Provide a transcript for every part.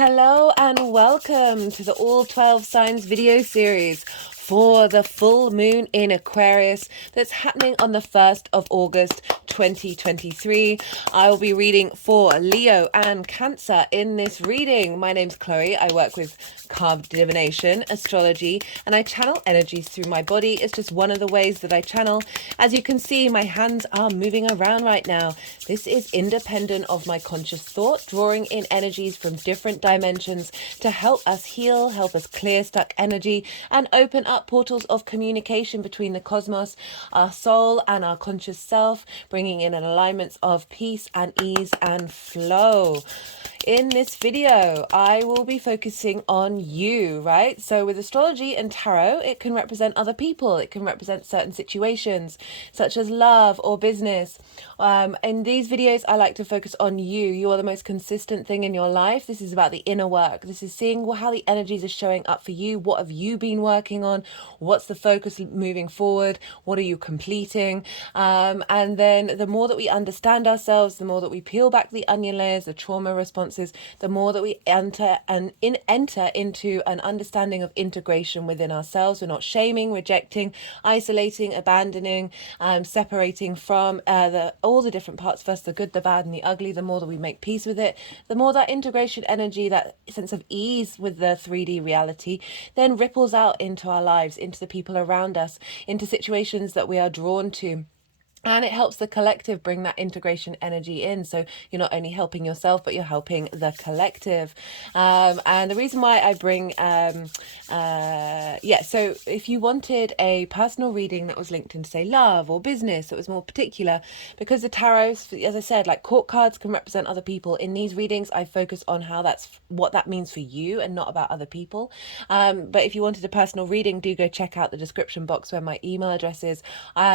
Hello and welcome to the All 12 Signs video series for the full moon in Aquarius that's happening on the 1st of August 2023. I will be reading for Leo and Cancer in this reading. My name's Chloe. I work with carved divination, astrology, and I channel energies through my body. It's just one of the ways that I channel. As you can see, my hands are moving around right now. This is independent of my conscious thought, drawing in energies from different dimensions to help us heal, help us clear stuck energy, and open up portals of communication between the cosmos, our soul, and our conscious self, bringing in an alignment of peace and ease and flow. In this video, I will be focusing on you, right? So with astrology and tarot, it can represent other people. It can represent certain situations, such as love or business. In these videos, I like to focus on you. You are the most consistent thing in your life. This is about the inner work. This is seeing how the energies are showing up for you. What have you been working on? What's the focus moving forward? What are you completing? And then the more that we understand ourselves, the more that we peel back the onion layers, the trauma responses, the more that we enter into an understanding of integration within ourselves. We're not shaming, rejecting, isolating, abandoning, separating from all the different parts of us, the good, the bad, and the ugly. The more that we make peace with it, the more that integration energy, that sense of ease with the 3D reality, then ripples out into our lives, into the people around us, into situations that we are drawn to. And it helps the collective bring that integration energy in. So you're not only helping yourself, but you're helping the collective. And the reason why I bring, so if you wanted a personal reading that was linked into, say, love or business, that was more particular, because the tarot, as I said, like court cards can represent other people. In these readings, I focus on what that means for you and not about other people. But if you wanted a personal reading, do go check out the description box where my email address is.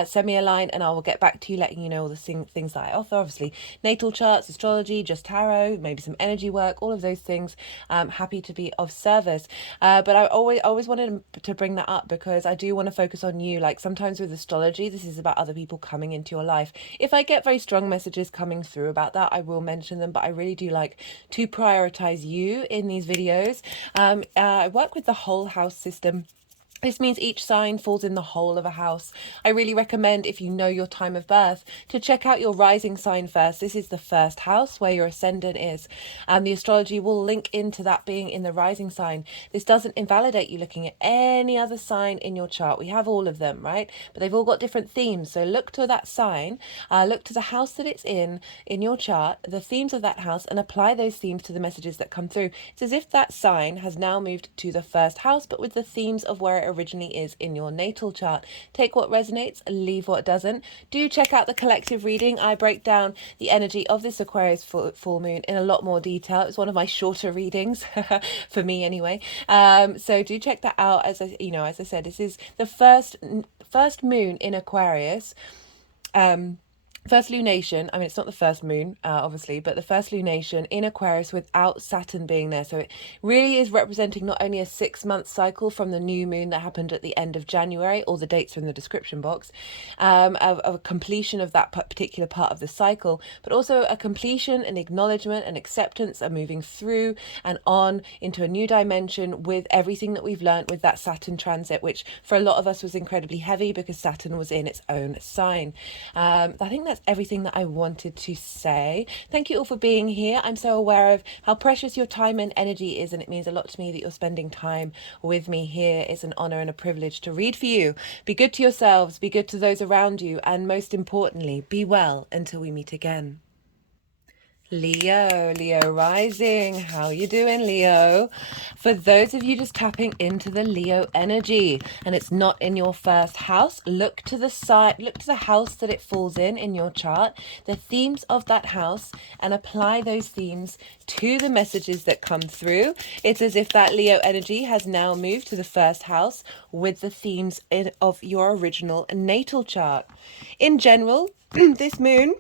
Send me a line and I will get back to you, letting you know all the things that I offer. Obviously, natal charts, astrology, just tarot, maybe some energy work, all of those things. I'm happy to be of service. But I always wanted to bring that up because I do want to focus on you. Like sometimes with astrology, this is about other people coming into your life. If I get very strong messages coming through about that, I will mention them, but I really do like to prioritize you in these videos. I work with the whole house system. This means each sign falls in the whole of a house. I really recommend, if you know your time of birth, to check out your rising sign first. This is the first house where your ascendant is. And the astrology will link into that being in the rising sign. This doesn't invalidate you looking at any other sign in your chart. We have all of them, right? But they've all got different themes. So look to that sign, look to the house that it's in your chart, the themes of that house, and apply those themes to the messages that come through. It's as if that sign has now moved to the first house, but with the themes of where it originally is in your natal chart. Take what resonates, leave what doesn't. Do check out the collective reading. I break down the energy of this Aquarius full moon in a lot more detail. It's one of my shorter readings for me anyway. So do check that out. As I said, this is the first moon in Aquarius. First lunation, I mean, it's not the first moon, obviously, but the first lunation in Aquarius without Saturn being there. So it really is representing not only a 6-month cycle from the new moon that happened at the end of January, all the dates are in the description box, of a completion of that particular part of the cycle, but also a completion, an acknowledgement, an acceptance, a moving through and on into a new dimension with everything that we've learned with that Saturn transit, which for a lot of us was incredibly heavy because Saturn was in its own sign. I think that's everything that I wanted to say. Thank you all for being here. I'm so aware of how precious your time and energy is, and it means a lot to me that you're spending time with me here. It's an honor and a privilege to read for you. Be good to yourselves, be good to those around you, and most importantly, be well until we meet again. Leo rising. How you doing, Leo? For those of you just tapping into the Leo energy and it's not in your first house, look to the side, look to the house that it falls in your chart, the themes of that house, and apply those themes to the messages that come through. It's as if that Leo energy has now moved to the first house with the themes of your original natal chart. In general, this moon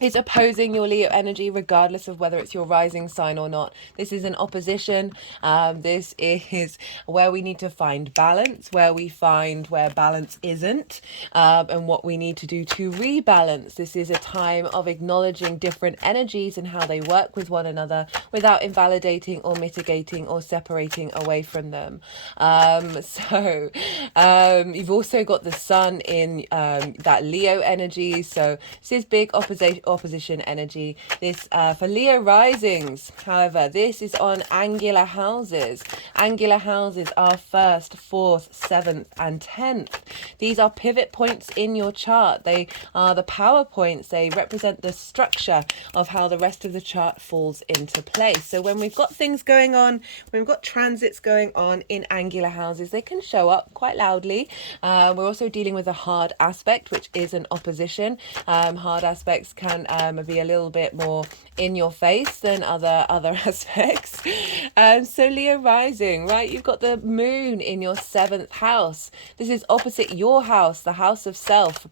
is opposing your Leo energy, regardless of whether it's your rising sign or not. This is an opposition. This is where we need to find balance, where we find where balance isn't, and what we need to do to rebalance. This is a time of acknowledging different energies and how they work with one another without invalidating or mitigating or separating away from them. You've also got the sun in that Leo energy. So this is big opposition energy. This for Leo risings, however, this is on angular houses. Angular houses are 1st, 4th, 7th and 10th. These are pivot points in your chart. They are the power points. They represent the structure of how the rest of the chart falls into place. So when we've got things going on, when we've got transits going on in angular houses, they can show up quite loudly. We're also dealing with a hard aspect, which is an opposition. Hard aspects can be a little bit more in your face than other aspects. So Leo rising, right? You've got the moon in your 7th house. This is opposite your house, the house of self.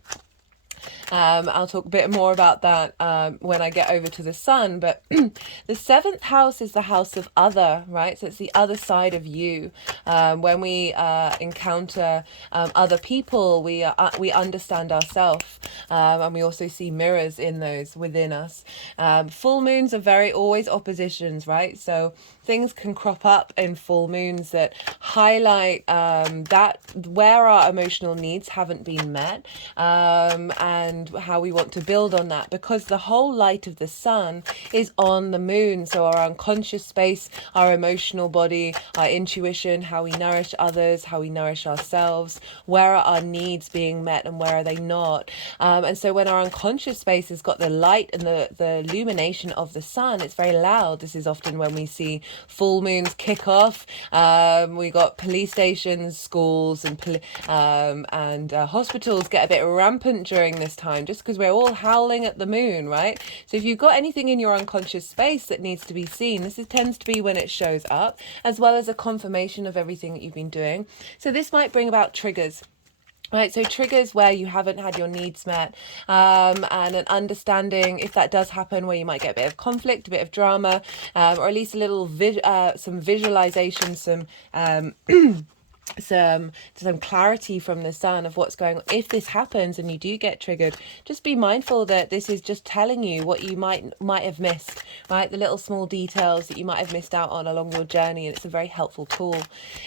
I'll talk a bit more about that when I get over to the sun, but the 7th house is the house of other, right? So it's the other side of you. When we encounter other people, we understand ourselves, and we also see mirrors in those within us. Full moons are always oppositions, right? So things can crop up in full moons that highlight that where our emotional needs haven't been met, and how we want to build on that, because the whole light of the sun is on the moon. So our unconscious space, our emotional body, our intuition, how we nourish others, how we nourish ourselves, where are our needs being met and where are they not. And so when our unconscious space has got the light and the illumination of the sun, it's very loud. This is often when we see full moons kick off. We got police stations, schools and hospitals get a bit rampant during this time, just because we're all howling at the moon, right? So if you've got anything in your unconscious space that needs to be seen, tends to be when it shows up, as well as a confirmation of everything that you've been doing. So this might bring about triggers. Right, so triggers where you haven't had your needs met, and an understanding, if that does happen, where you might get a bit of conflict, a bit of drama, or at least a little some visualization, some clarity from the sun of what's going on. If this happens and you do get triggered, just be mindful that this is just telling you what you might have missed, right? The little small details that you might have missed out on along your journey, and it's a very helpful tool.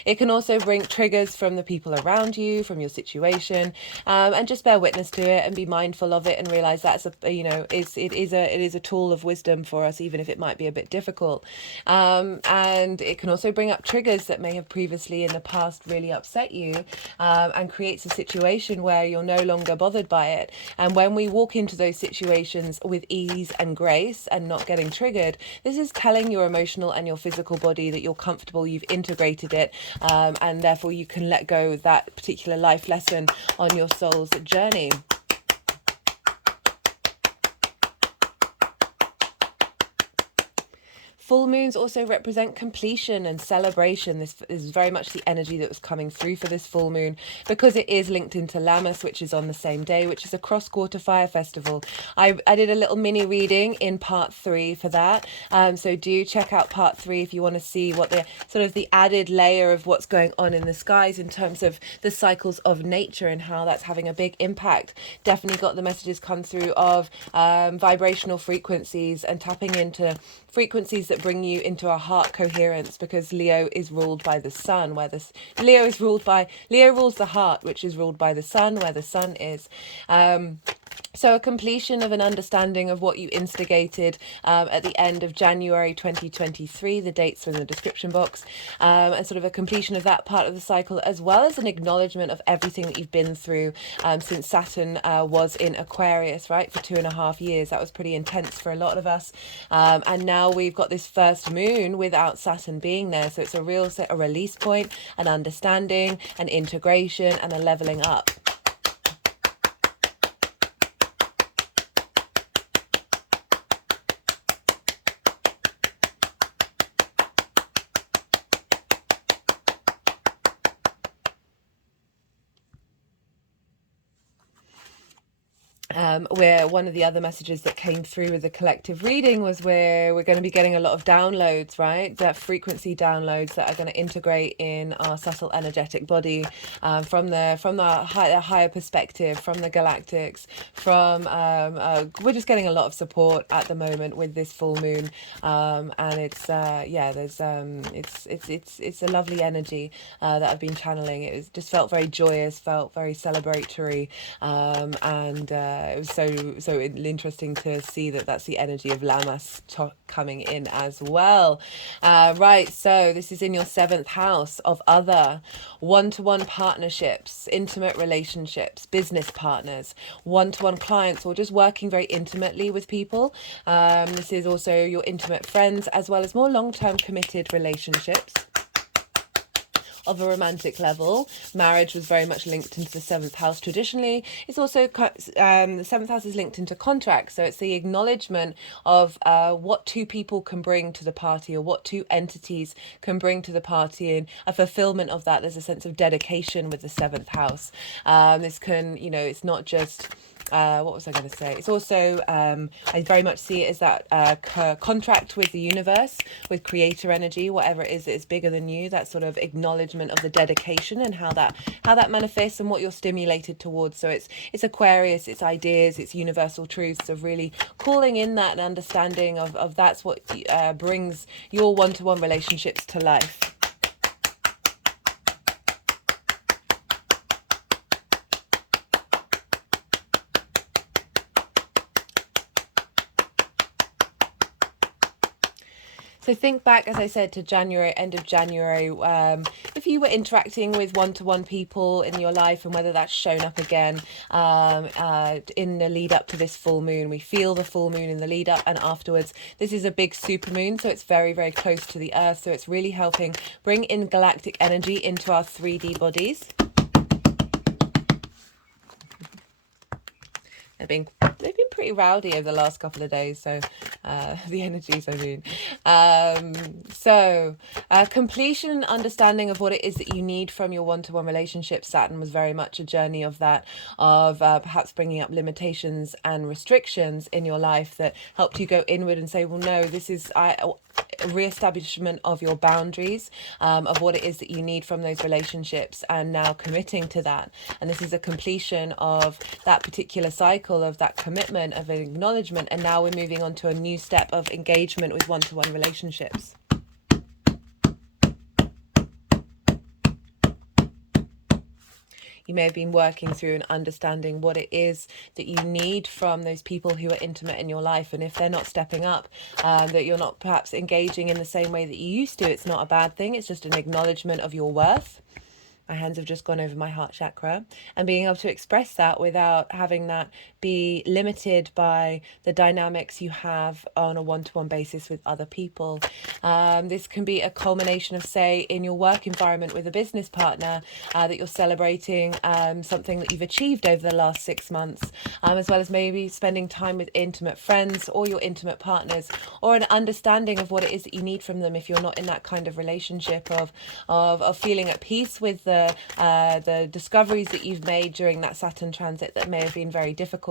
It can also bring triggers from the people around you, from your situation, and just bear witness to it and be mindful of it and realize that's it is a tool of wisdom for us, even if it might be a bit difficult. And it can also bring up triggers that may have previously in the past really upset you, and creates a situation where you're no longer bothered by it. And when we walk into those situations with ease and grace and not getting triggered, this is telling your emotional and your physical body that you're comfortable, you've integrated it, and therefore you can let go of that particular life lesson on your soul's journey. Full moons also represent completion and celebration. This is very much the energy that was coming through for this full moon, because it is linked into Lammas, which is on the same day, which is a cross-quarter fire festival. I did a little mini reading in part 3 for that. So do check out part 3 if you want to see what the sort of the added layer of what's going on in the skies in terms of the cycles of nature and how that's having a big impact. Definitely got the messages come through of vibrational frequencies and tapping into frequencies that bring you into a heart coherence, because Leo is ruled by the sun, Leo rules the heart, which is ruled by the sun, where the sun is. So a completion of an understanding of what you instigated at the end of January 2023, the dates are in the description box, and sort of a completion of that part of the cycle, as well as an acknowledgement of everything that you've been through since Saturn was in Aquarius, right, for 2.5 years. That was pretty intense for a lot of us, and now we've got this first moon without Saturn being there, so it's a release point, an understanding, an integration, and a leveling up. where one of the other messages that came through with the collective reading was where we're going to be getting a lot of downloads, right? That frequency downloads that are going to integrate in our subtle energetic body, from the higher perspective, from the galactics, from we're just getting a lot of support at the moment with this full moon, and it's there's it's a lovely energy that I've been channeling. It was just felt very joyous, felt very celebratory, and it was so interesting to see that that's the energy of Lammas coming in as well. Right, so this is in your 7th house of other, one-to-one partnerships, intimate relationships, business partners, one-to-one clients, or just working very intimately with people. This is also your intimate friends, as well as more long-term committed relationships of a romantic level. Marriage was very much linked into the 7th house traditionally. It's also the 7th house is linked into contracts, so it's the acknowledgement of what two people can bring to the party, or what two entities can bring to the party, and a fulfillment of that. There's a sense of dedication with the 7th house. This can, it's not just what was I going to say? It's also, I very much see it as that contract with the universe, with creator energy, whatever it is that is bigger than you, that sort of acknowledgement of the dedication and how that manifests and what you're stimulated towards. So it's Aquarius, it's ideas, it's universal truths of really calling in that and understanding of that's what brings your one-to-one relationships to life. So think back, as I said, to January, end of January, if you were interacting with one-to-one people in your life, and whether that's shown up again in the lead up to this full moon. We feel the full moon in the lead up and afterwards. This is a big super moon, so it's very, very close to the earth. So it's really helping bring in galactic energy into our 3D bodies. They've been pretty rowdy over the last couple of days, so the energies, I mean. Completion and understanding of what it is that you need from your one-to-one relationship. Saturn was very much a journey of that, of perhaps bringing up limitations and restrictions in your life that helped you go inward and say, well, no, this is a re-establishment of your boundaries, of what it is that you need from those relationships, and now committing to that. And this is a completion of that particular cycle, of that commitment, of an acknowledgement, and now we're moving on to a new step of engagement with one-to-one relationships. You may have been working through and understanding what it is that you need from those people who are intimate in your life. And if they're not stepping up, that you're not perhaps engaging in the same way that you used to, it's not a bad thing. It's just an acknowledgement of your worth. My hands have just gone over my heart chakra, and being able to express that without having that be limited by the dynamics you have on a one-to-one basis with other people. This can be a culmination of, say, in your work environment with a business partner, that you're celebrating something that you've achieved over the last 6 months, as well as maybe spending time with intimate friends or your intimate partners, or an understanding of what it is that you need from them if you're not in that kind of relationship, of feeling at peace with the discoveries that you've made during that Saturn transit that may have been very difficult.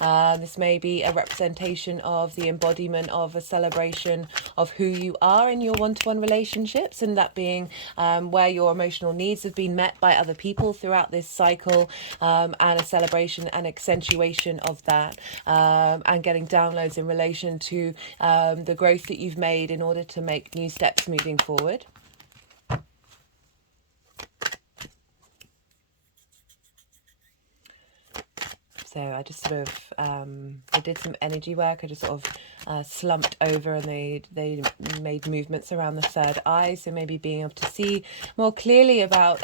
This may be a representation of the embodiment of a celebration of who you are in your one-to-one relationships, and that being where your emotional needs have been met by other people throughout this cycle, and a celebration and accentuation of that, and getting downloads in relation to the growth that you've made in order to make new steps moving forward. So I just sort of, I did some energy work. I just sort of slumped over, and they made movements around the third eye. So maybe being able to see more clearly about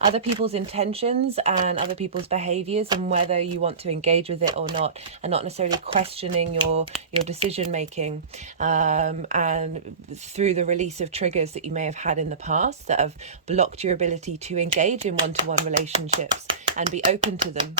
other people's intentions and other people's behaviors, and whether you want to engage with it or not, and not necessarily questioning your decision making, and through the release of triggers that you may have had in the past that have blocked your ability to engage in one-to-one relationships and be open to them.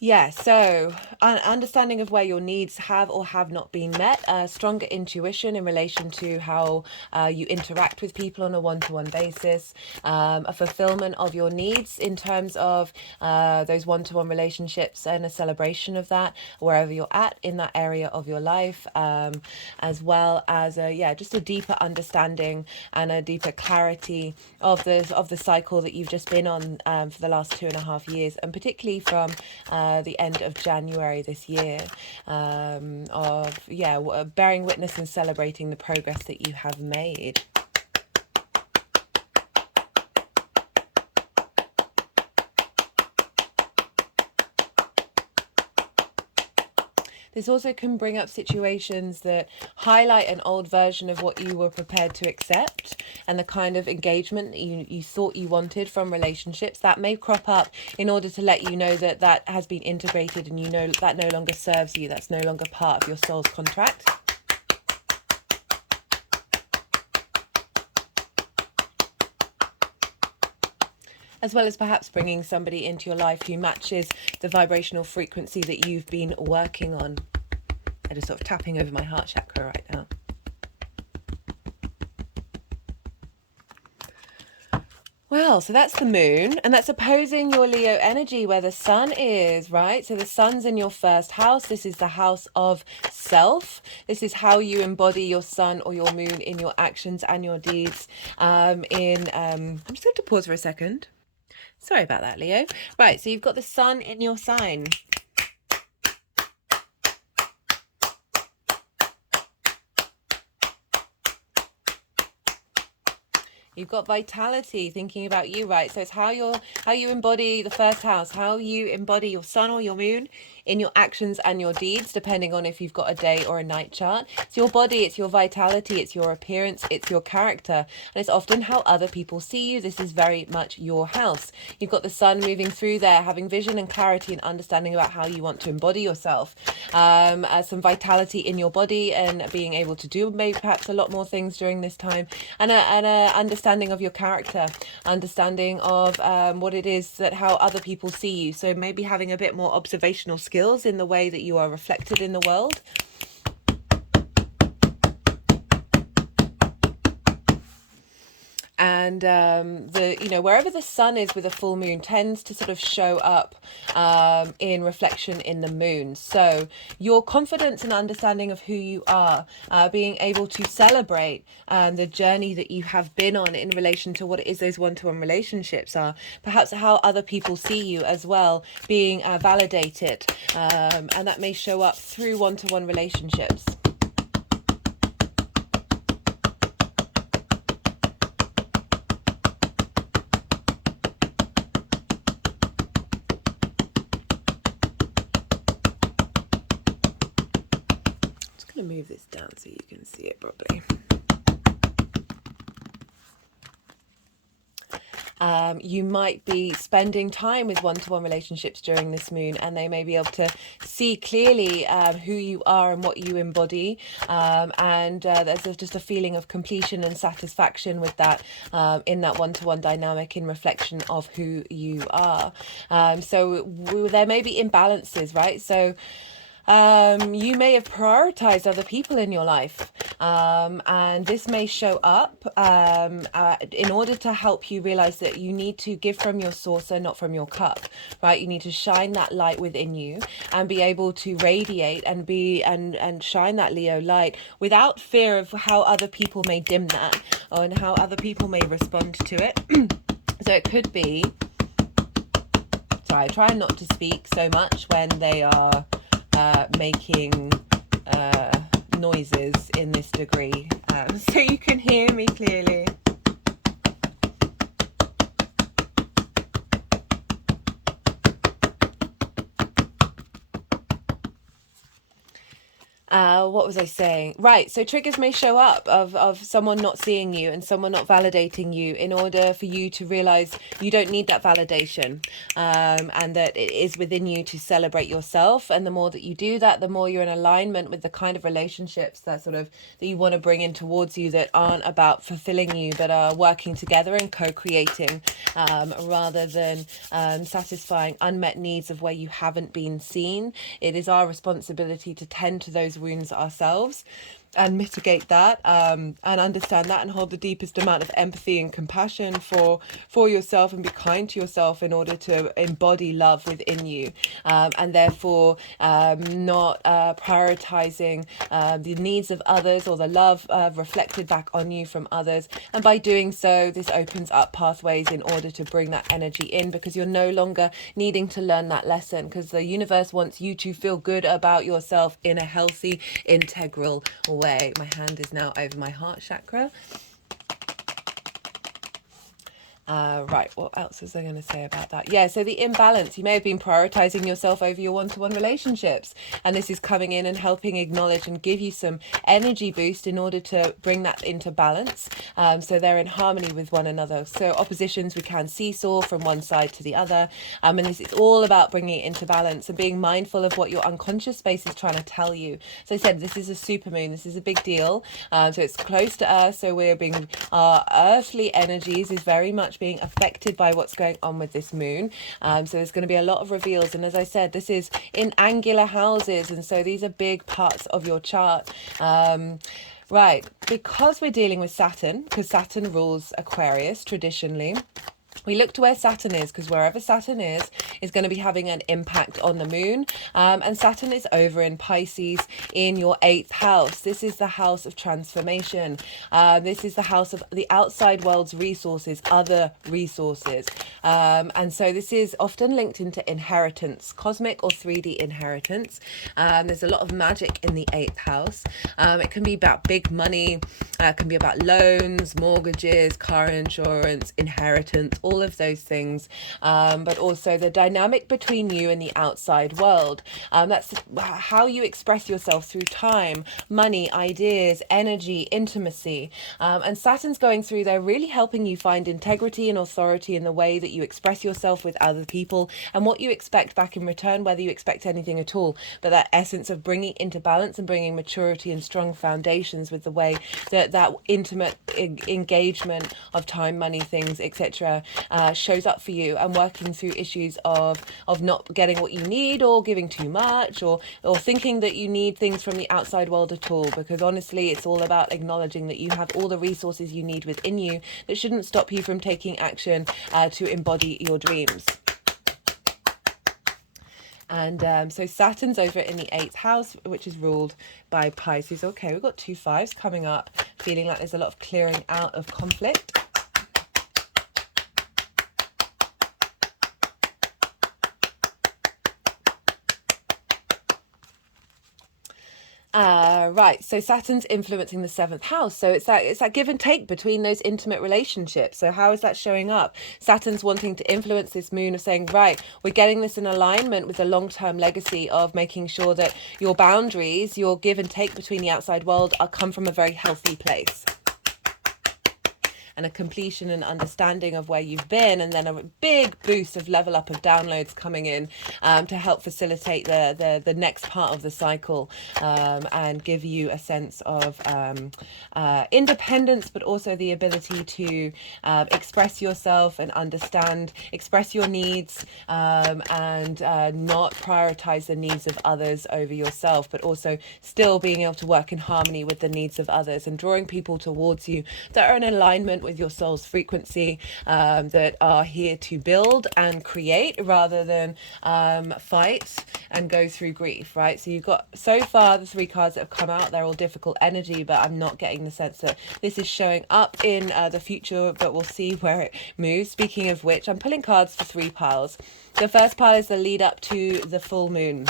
Yeah, so an understanding of where your needs have or have not been met, stronger intuition in relation to how you interact with people on a one-to-one basis, a fulfillment of your needs in terms of those one-to-one relationships and a celebration of that wherever you're at in that area of your life, as well as just a deeper understanding and a deeper clarity of the cycle that you've just been on for the last 2.5 years, and particularly from the end of January this year, bearing witness and celebrating the progress that you have made. This also can bring up situations that highlight an old version of what you were prepared to accept and the kind of engagement that you thought you wanted from relationships. That may crop up in order to let you know that that has been integrated and you know that no longer serves you. That's no longer part of your soul's contract. As well as perhaps bringing somebody into your life who matches the vibrational frequency that you've been working on. I'm just sort of tapping over my heart chakra right now. Well, so that's the moon, and that's opposing your Leo energy where the sun is, right? So the sun's in your first house. This is the house of self. This is how you embody your sun or your moon in your actions and your deeds. I'm just going to pause for a second. Sorry about that, Leo. Right, so you've got the sun in your sign. You've got vitality, thinking about you, right? So it's how you embody the first house, how you embody your sun or your moon in your actions and your deeds, depending on if you've got a day or a night chart. It's your body, it's your vitality, it's your appearance, it's your character, and it's often how other people see you. This is very much your house. You've got the sun moving through there, having vision and clarity and understanding about how you want to embody yourself. Some vitality in your body and being able to do maybe perhaps a lot more things during this time, and a understanding of your character, understanding of what it is that how other people see you. So maybe having a bit more observational skills in the way that you are reflected in the world. And wherever the sun is with a full moon tends to sort of show up in reflection in the moon. So your confidence and understanding of who you are, being able to celebrate the journey that you have been on in relation to what it is those one-to-one relationships are, perhaps how other people see you as well, being validated, and that may show up through one-to-one relationships. Move this down so you can see it properly. You might be spending time with one-to-one relationships during this moon, and they may be able to see clearly who you are and what you embody, and there's just a feeling of completion and satisfaction with that in that one-to-one dynamic in reflection of who you are. So there may be imbalances, right? So you may have prioritized other people in your life, and this may show up in order to help you realize that you need to give from your saucer, not from your cup, right? You need to shine that light within you and be able to radiate and be and shine that Leo light without fear of how other people may dim that or and how other people may respond to it. So it could be, sorry, I try not to speak so much when they are making noises in this degree, so you can hear me clearly. What was I saying? Right. So triggers may show up of someone not seeing you and someone not validating you in order for you to realize you don't need that validation, and that it is within you to celebrate yourself. And the more that you do that, the more you're in alignment with the kind of relationships that that you want to bring in towards you, that aren't about fulfilling you, but are working together and co-creating, rather than satisfying unmet needs of where you haven't been seen. It is our responsibility to tend to those wounds ourselves and mitigate that, and understand that, and hold the deepest amount of empathy and compassion for yourself, and be kind to yourself in order to embody love within you, and therefore not prioritizing the needs of others or the love reflected back on you from others. And by doing so, this opens up pathways in order to bring that energy in, because you're no longer needing to learn that lesson, because the universe wants you to feel good about yourself in a healthy, integral way. My hand is now over my heart chakra. Right, what else was I going to say about that? Yeah, so the imbalance. You may have been prioritizing yourself over your one-to-one relationships, and this is coming in and helping acknowledge and give you some energy boost in order to bring that into balance, so they're in harmony with one another. So oppositions, we can seesaw from one side to the other, and this is all about bringing it into balance and being mindful of what your unconscious space is trying to tell you. So I said, this is a supermoon. This is a big deal. So it's close to Earth, so our earthly energies is very much being affected by what's going on with this moon. So there's going to be a lot of reveals, and as I said, this is in angular houses, and so these are big parts of your chart. Right, because we're dealing with Saturn, because Saturn rules Aquarius traditionally, we look to where Saturn is, because wherever Saturn is going to be having an impact on the moon. And Saturn is over in Pisces in your 8th house. This is the house of transformation. This is the house of the outside world's resources, other resources. And so this is often linked into inheritance, cosmic or 3D inheritance. There's a lot of magic in the 8th house. It can be about big money, it can be about loans, mortgages, car insurance, inheritance, all of those things, but also the dynamic between you and the outside world. That's how you express yourself through time, money, ideas, energy, intimacy. And Saturn's going through there, really helping you find integrity and authority in the way that you express yourself with other people, and what you expect back in return, whether you expect anything at all. But that essence of bringing into balance and bringing maturity and strong foundations with the way that intimate engagement of time, money, things, etc., shows up for you, and working through issues of not getting what you need, or giving too much, or thinking that you need things from the outside world at all, because honestly it's all about acknowledging that you have all the resources you need within you that shouldn't stop you from taking action to embody your dreams. And so Saturn's over in the 8th house, which is ruled by Pisces. Okay, we've got 2 5s coming up, feeling like there's a lot of clearing out of conflict. Right, so Saturn's influencing the 7th house, so it's that give and take between those intimate relationships. So how is that showing up? Saturn's wanting to influence this moon of saying, right, we're getting this in alignment with the long-term legacy of making sure that your boundaries, your give and take between the outside world come from a very healthy place, and a completion and understanding of where you've been, and then a big boost of level up of downloads coming in to help facilitate the next part of the cycle, and give you a sense of independence, but also the ability to express yourself and express your needs, and not prioritize the needs of others over yourself, but also still being able to work in harmony with the needs of others, and drawing people towards you that are in alignment with your soul's frequency, that are here to build and create rather than fight and go through grief, right? So you've got, so far, the 3 cards that have come out, they're all difficult energy, but I'm not getting the sense that this is showing up in the future, but we'll see where it moves. Speaking of which, I'm pulling cards for 3 piles. The first pile is the lead up to the full moon.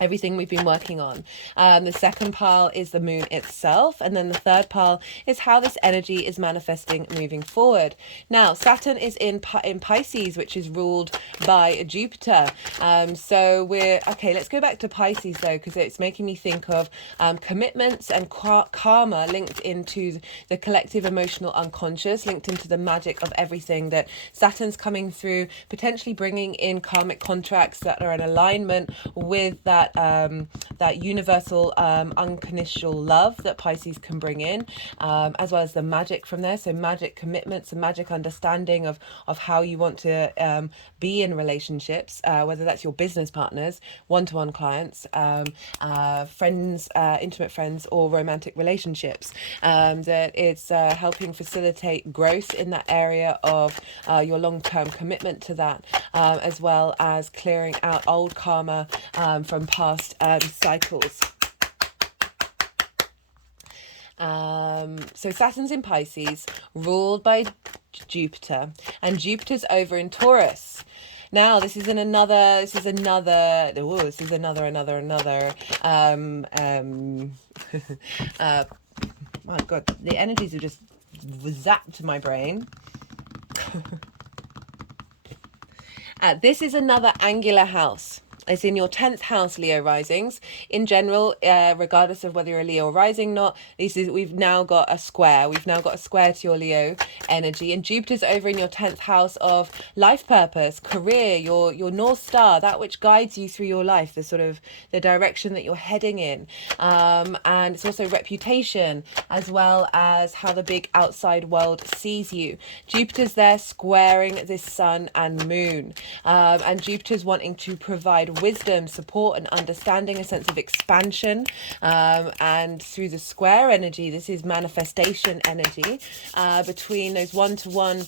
everything we've been working on. The second pile is the moon itself, and then the third pile is how this energy is manifesting moving forward. Now, Saturn is in Pisces, which is ruled by Jupiter. So we're okay. Let's go back to Pisces though, because it's making me think of commitments and karma linked into the collective emotional unconscious, linked into the magic of everything that Saturn's coming through, potentially bringing in karmic contracts that are in alignment with that universal unconditional love that Pisces can bring in, as well as the magic from there. So magic commitments and magic understanding of how you want to be in relationships, whether that's your business partners, one-to-one clients, friends, intimate friends, or romantic relationships. That it's helping facilitate growth in that area of your long-term commitment to that, as well as clearing out old karma from past cycles. So Saturn's in Pisces, ruled by Jupiter, and Jupiter's over in Taurus. Now, this is another. My God, the energies have just zapped my brain. This is another angular house. It's in your 10th house, Leo risings. In general, regardless of whether you're a Leo rising or not, we've now got a square. We've now got a square to your Leo energy. And Jupiter's over in your 10th house of life purpose, career, your North Star, that which guides you through your life, the sort of the direction that you're heading in. And it's also reputation, as well as how the big outside world sees you. Jupiter's there squaring this sun and moon. And Jupiter's wanting to provide wisdom, support, and understanding, a sense of expansion, and through the square energy, this is manifestation energy, between those one-to-one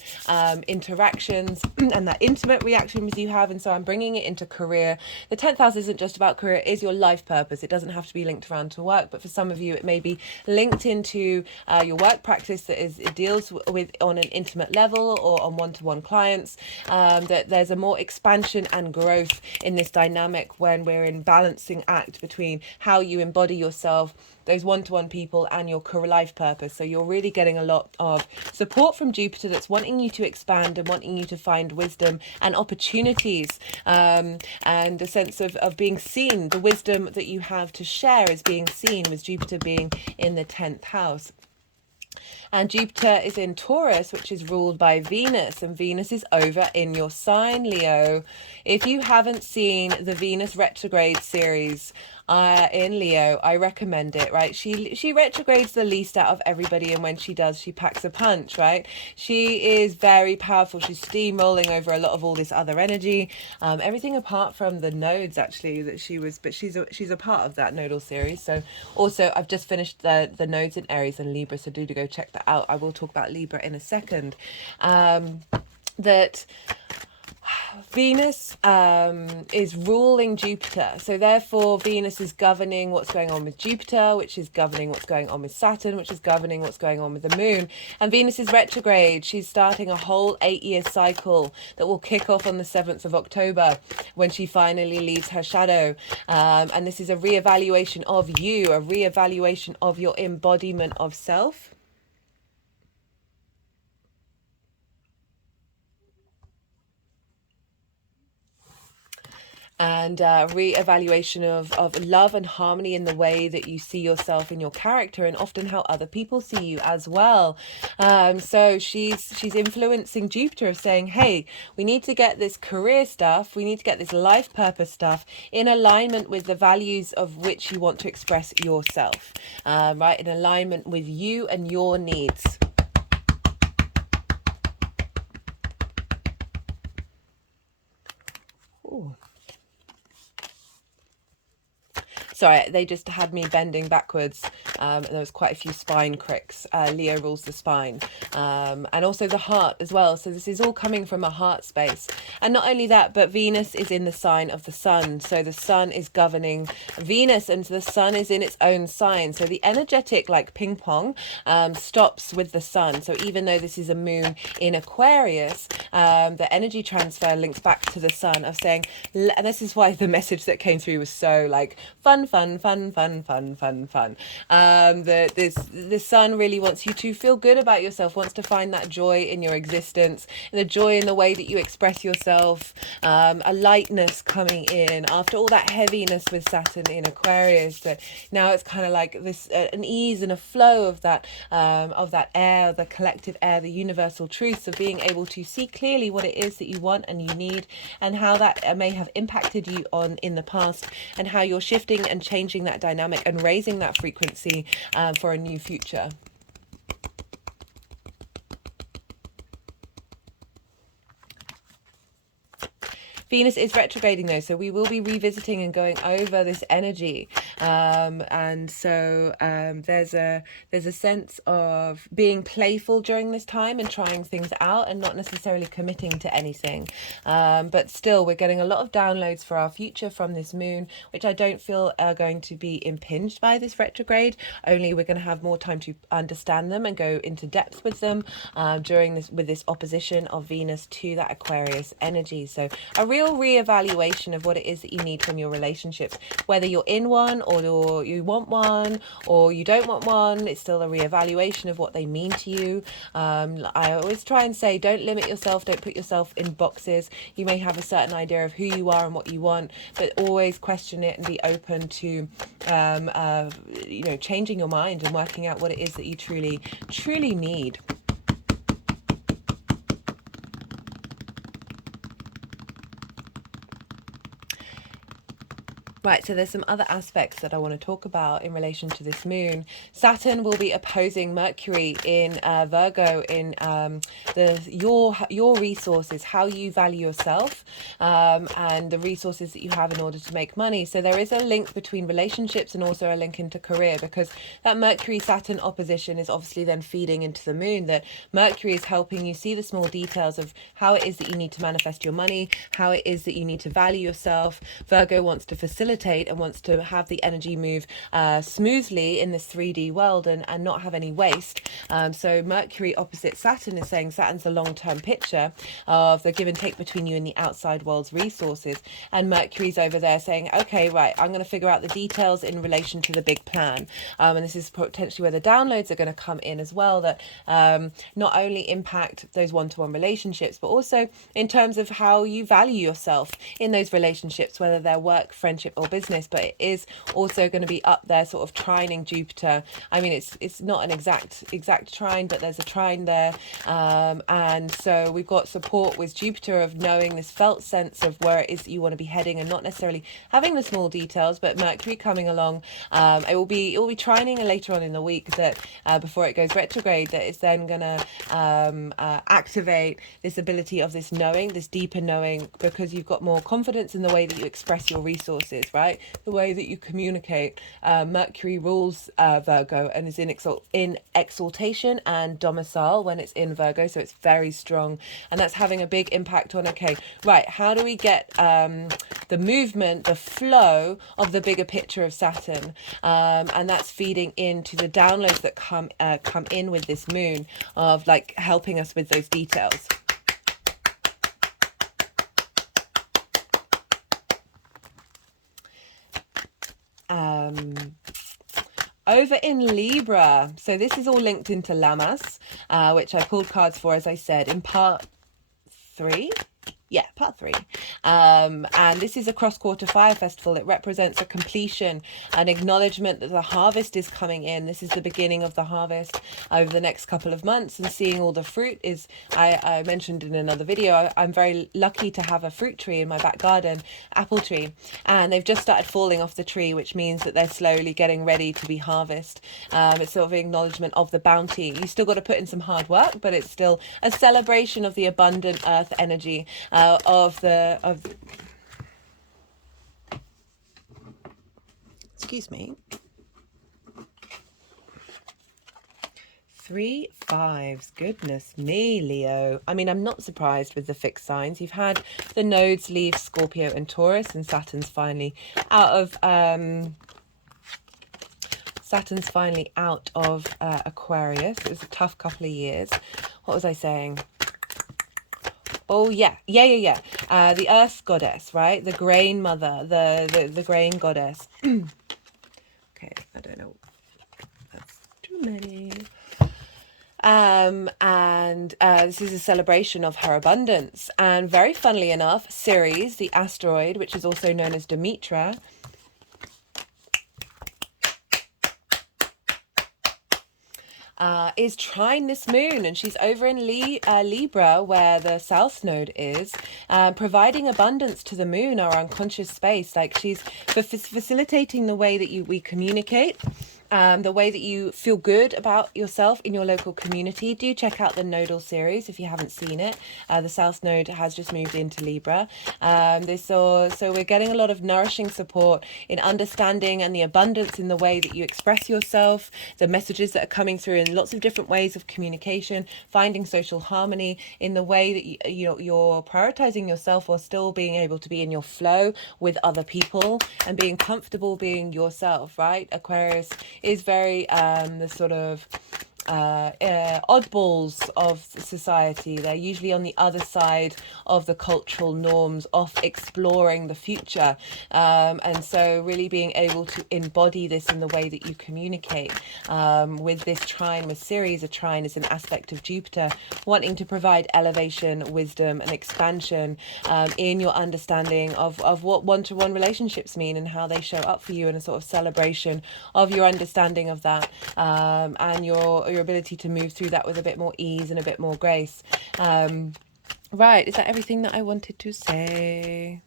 interactions and that intimate reactions you have. And so I'm bringing it into career. The 10th house isn't just about career, it is your life purpose. It doesn't have to be linked around to work, but for some of you it may be linked into your work practice, that it deals with on an intimate level or on one-to-one clients, that there's a more expansion and growth in this dynamic when we're in balancing act between how you embody yourself, those one-to-one people, and your career life purpose. So you're really getting a lot of support from Jupiter that's wanting you to expand and wanting you to find wisdom and opportunities, and a sense of being seen. The wisdom that you have to share is being seen, with Jupiter being in the 10th house. And Jupiter is in Taurus, which is ruled by Venus, and Venus is over in your sign, Leo. If you haven't seen the Venus retrograde series in Leo, I recommend it, right? She retrogrades the least out of everybody, and when she does, she packs a punch, right? She is very powerful. She's steamrolling over a lot of all this other energy, everything apart from the nodes, actually, that she was, but she's a part of that nodal series. So also, I've just finished the nodes in Aries and Libra, so do go check that out. I will talk about Libra in a second. That Venus is ruling Jupiter, so therefore Venus is governing what's going on with Jupiter, which is governing what's going on with Saturn, which is governing what's going on with the moon. And Venus is retrograde. She's starting a whole 8-year cycle that will kick off on the 7th of October when she finally leaves her shadow. And this is a reevaluation of you, a reevaluation of your embodiment of self. And re-evaluation of love and harmony in the way that you see yourself in your character, and often how other people see you as well. So she's influencing Jupiter of saying, hey, we need to get this career stuff, we need to get this life purpose stuff in alignment with the values of which you want to express yourself, right? In alignment with you and your needs. Ooh. sorry, they just had me bending backwards, and there was quite a few spine cricks. Leo rules the spine, and also the heart as well. So this is all coming from a heart space. And not only that, but Venus is in the sign of the sun. So the sun is governing Venus, and the sun is in its own sign. So the energetic, like ping pong, stops with the sun. So even though this is a moon in Aquarius, the energy transfer links back to the sun of saying, and this is why the message that came through was so like fun. The sun really wants you to feel good about yourself, wants to find that joy in your existence, the joy in the way that you express yourself, a lightness coming in after all that heaviness with Saturn in Aquarius. So now it's kind of like this an ease and a flow of that air, the collective air, the universal truths of being able to see clearly what it is that you want and you need, and how that may have impacted you on in the past, and how you're shifting and changing that dynamic and raising that frequency for a new future. Venus is retrograding though, so we will be revisiting and going over this energy, and so there's a sense of being playful during this time and trying things out and not necessarily committing to anything, but still we're getting a lot of downloads for our future from this moon, which I don't feel are going to be impinged by this retrograde. Only we're going to have more time to understand them and go into depth with them during this opposition of Venus to that Aquarius energy. So a real reevaluation of what it is that you need from your relationships, whether you're in one or you want one or you don't want one. It's still a reevaluation of what they mean to you. I always try and say, don't limit yourself, don't put yourself in boxes. You may have a certain idea of who you are and what you want, but always question it and be open to changing your mind and working out what it is that you truly need. Right, so there's some other aspects that I want to talk about in relation to this moon. Saturn will be opposing Mercury in Virgo in your resources, how you value yourself, and the resources that you have in order to make money. So there is a link between relationships and also a link into career, because that Mercury-Saturn opposition is obviously then feeding into the moon, that Mercury is helping you see the small details of how it is that you need to manifest your money, how it is that you need to value yourself. Virgo wants to facilitate and wants to have the energy move smoothly in this 3D world and not have any waste. So Mercury opposite Saturn is saying Saturn's the long-term picture of the give and take between you and the outside world's resources. And Mercury's over there saying, okay, right, I'm going to figure out the details in relation to the big plan. And this is potentially where the downloads are going to come in as well, that not only impact those one-to-one relationships, but also in terms of how you value yourself in those relationships, whether they're work, friendship, or business. But it is also going to be up there sort of trining Jupiter. I mean, it's not an exact trine, but there's a trine there, and so we've got support with Jupiter of knowing this felt sense of where it is that you want to be heading and not necessarily having the small details. But Mercury coming along, it will be trining later on in the week, that before it goes retrograde, that it's then going to activate this ability of this knowing, this deeper knowing, because you've got more confidence in the way that you express your resources, right? The way that you communicate. Mercury rules Virgo and is in exaltation and domicile when it's in Virgo, so it's very strong, and that's having a big impact on, okay, right, how do we get the movement, the flow of the bigger picture of Saturn, and that's feeding into the downloads that come in with this moon, of like helping us with those details. Over in Libra, so this is all linked into Lammas, which I pulled cards for, as I said, in part 3. Yeah, part 3. And this is a cross-quarter fire festival. It represents a completion, an acknowledgement that the harvest is coming in. This is the beginning of the harvest over the next couple of months, and seeing all the fruit is, I mentioned in another video, I'm very lucky to have a fruit tree in my back garden, apple tree, and they've just started falling off the tree, which means that they're slowly getting ready to be harvested. It's sort of an acknowledgement of the bounty. You still got to put in some hard work, but it's still a celebration of the abundant earth energy, excuse me. 3 5s, goodness me, Leo. I mean, I'm not surprised with the fixed signs. You've had the nodes leave Scorpio and Taurus, and Saturn's finally out of Aquarius. It was a tough couple of years. What was I saying? Oh yeah. The Earth goddess, right? The grain mother, the grain goddess. Okay, I don't know. That's too many. This is a celebration of her abundance. And very funnily enough, Ceres, the asteroid, which is also known as Demetra, is trine this moon, and she's over in Libra, where the South Node is, providing abundance to the moon, our unconscious space. Like she's facilitating the way that we communicate. The way that you feel good about yourself in your local community. Do check out the nodal series if you haven't seen it. The South Node has just moved into Libra. So we're getting a lot of nourishing support in understanding and the abundance in the way that you express yourself, the messages that are coming through in lots of different ways of communication, finding social harmony in the way that you're prioritizing yourself while still being able to be in your flow with other people and being comfortable being yourself, right? Aquarius is very the sort of oddballs of society. They're usually on the other side of the cultural norms of exploring the future, and so really being able to embody this in the way that you communicate. With this trine with Ceres, a trine is an aspect of Jupiter wanting to provide elevation, wisdom and expansion in your understanding of what one-to-one relationships mean and how they show up for you, and a sort of celebration of your understanding of that, and your ability to move through that with a bit more ease and a bit more grace. Right, is that everything that I wanted to say?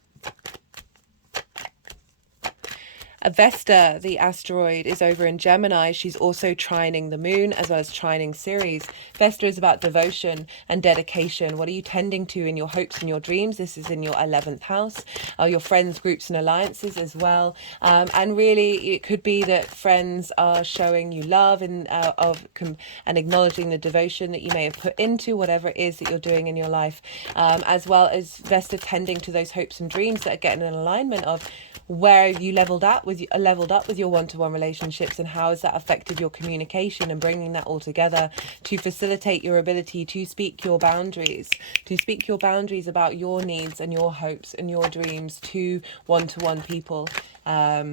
Vesta, the asteroid, is over in Gemini. She's also trining the moon as well as trining Ceres. Vesta is about devotion and dedication. What are you tending to in your hopes and your dreams? This is in your 11th house. Your friends, groups and alliances as well. And really, it could be that friends are showing you love and acknowledging the devotion that you may have put into whatever it is that you're doing in your life, as well as Vesta tending to those hopes and dreams that are getting an alignment of where have you leveled up with your one-to-one relationships, and how has that affected your communication, and bringing that all together to facilitate your ability to speak your boundaries about your needs and your hopes and your dreams to one-to-one people. I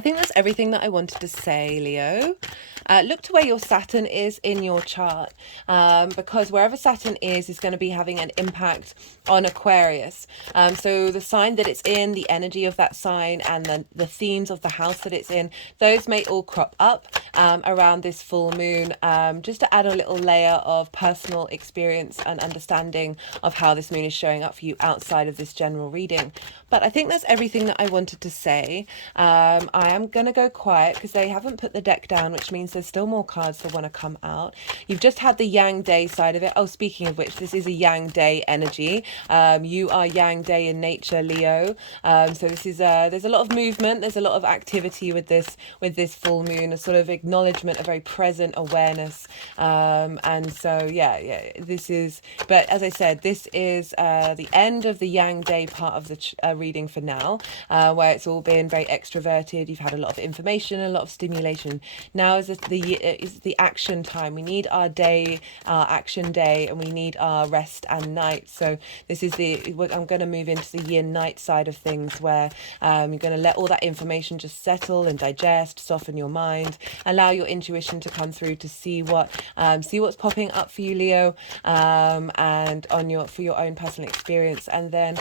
think that's everything that I wanted to say, Leo. Look to where your Saturn is in your chart, because wherever Saturn is going to be having an impact on Aquarius. So the sign that it's in, the energy of that sign, and the themes of the house that it's in, those may all crop up around this full moon, just to add a little layer of personal experience and understanding of how this moon is showing up for you outside of this general reading. But I think that's everything that I wanted to say. I am going to go quiet because they haven't put the deck down, which means there's still more cards that want to come out. You've just had the Yang Day side of it. Oh, speaking of which, this is a Yang Day energy. You are Yang Day in nature, Leo. So this is there's a lot of movement. There's a lot of activity with this full moon, a sort of acknowledgement, a very present awareness. And so this is. But as I said, this is the end of the Yang Day part of the reading for now, where it's all been very extroverted. You've had a lot of information, a lot of stimulation. Now is the action time. We need our action day, and we need our rest and night. So this is I'm going to move into the yin night side of things, where you're going to let all that information just settle and digest, soften your mind, allow your intuition to come through to see what's popping up for you, Leo, and for your own personal experience. And then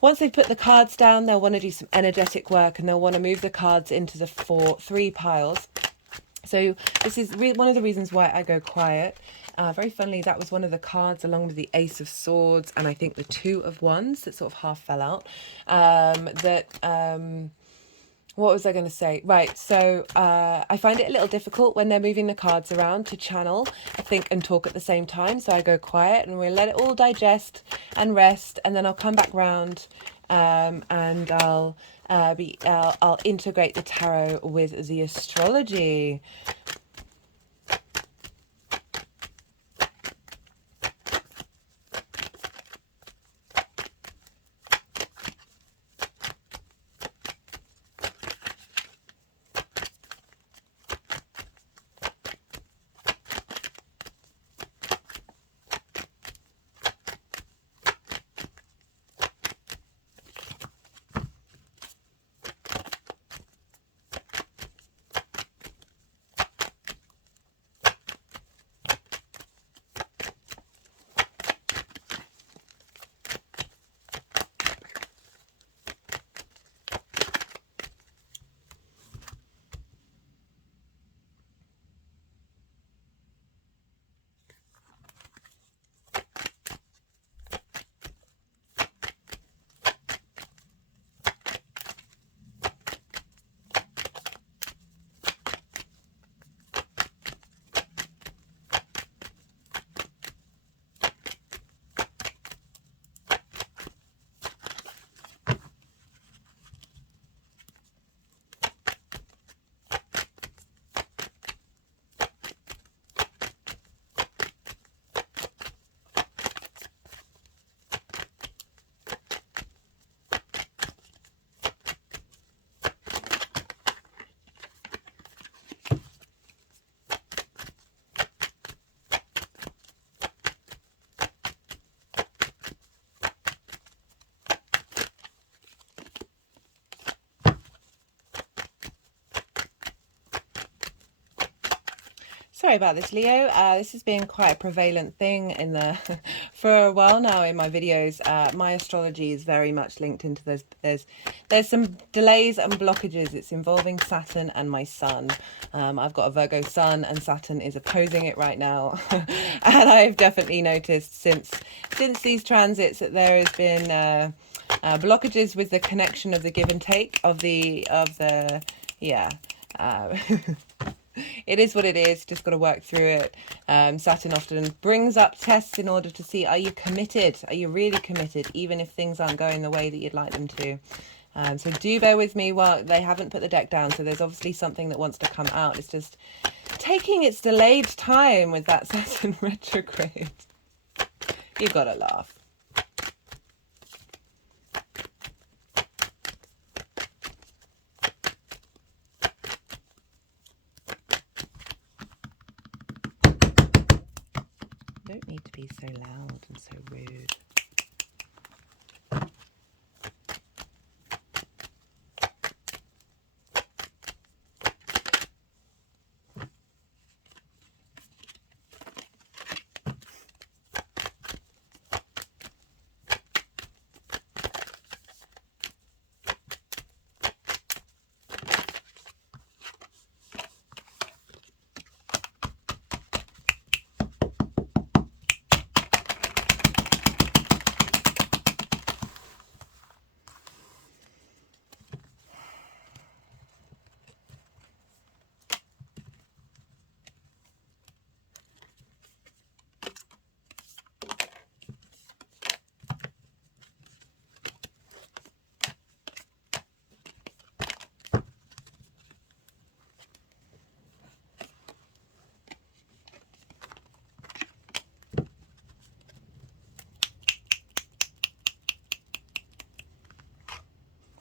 once they've put the cards down, they'll want to do some energetic work, and they'll want to move the cards into the 3 piles. So this is one of the reasons why I go quiet. Very funnily, that was one of the cards along with the Ace of Swords and I think the Two of Wands that sort of half fell out. What was I going to say? Right, so I find it a little difficult when they're moving the cards around to channel, I think, and talk at the same time. So I go quiet and we'll let it all digest and rest, and then I'll come back round, and I'll integrate the tarot with the astrology. Sorry about this, Leo. This has been quite a prevalent thing in the for a while now in my videos. My astrology is very much linked into there's some delays and blockages. It's involving Saturn and my Sun. I've got a Virgo Sun and Saturn is opposing it right now, and I've definitely noticed since these transits that there has been blockages with the connection of the give and take of the yeah. It is what it is, just got to work through it. Saturn often brings up tests in order to see, are you committed? Are you really committed, even if things aren't going the way that you'd like them to? So do bear with me while they haven't put the deck down. So there's obviously something that wants to come out. It's just taking its delayed time with that Saturn retrograde. You've got to laugh. Don't need to be so loud and so rude.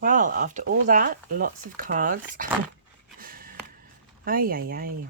Well, after all that, lots of cards. Ay, ay, ay.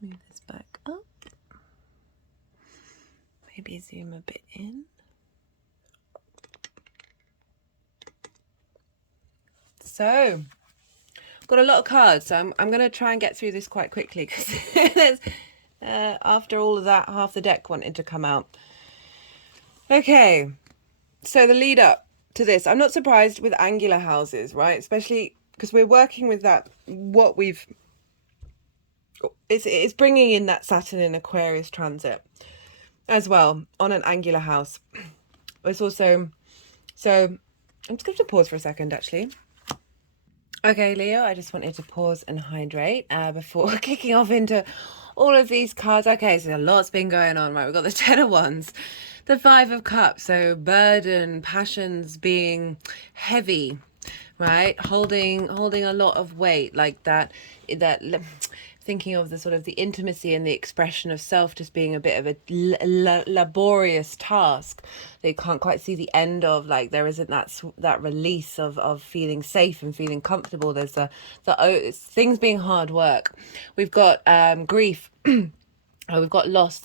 move this back up. Maybe zoom a bit in. So, got a lot of cards, so I'm going to try and get through this quite quickly because after all of that, half the deck wanted to come out. Okay, so the lead up to this, I'm not surprised with angular houses, right? Especially because we're working with that, it's bringing in that Saturn in Aquarius transit as well on an angular house. It's also, so I'm just going to pause for a second actually. Okay, Leo, I just wanted to pause and hydrate before kicking off into all of these cards. Okay, so a lot's been going on, right? We've got the Ten of Wands, the Five of Cups, so burden, passions being heavy, right? Holding a lot of weight, like that thinking of the sort of the intimacy and the expression of self just being a bit of a laborious task that you can't quite see the end of. Like there isn't that release of feeling safe and feeling comfortable. There's the things being hard work. We've got grief. We've got loss,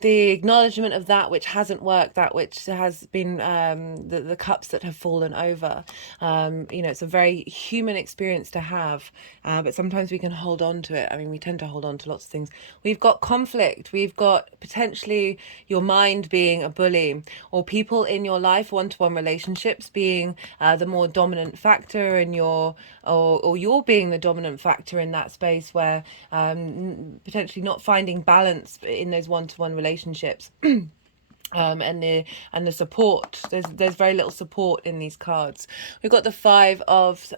the acknowledgement of that which hasn't worked, that which has been the cups that have fallen over. It's a very human experience to have, but sometimes we can hold on to it. I mean, we tend to hold on to lots of things. We've got conflict. We've got potentially your mind being a bully, or people in your life, one-to-one relationships being the more dominant factor in or you're being the dominant factor in that space where potentially not finding balance in those one-to-one relationships. And the support, there's very little support in these cards. We've got the Five of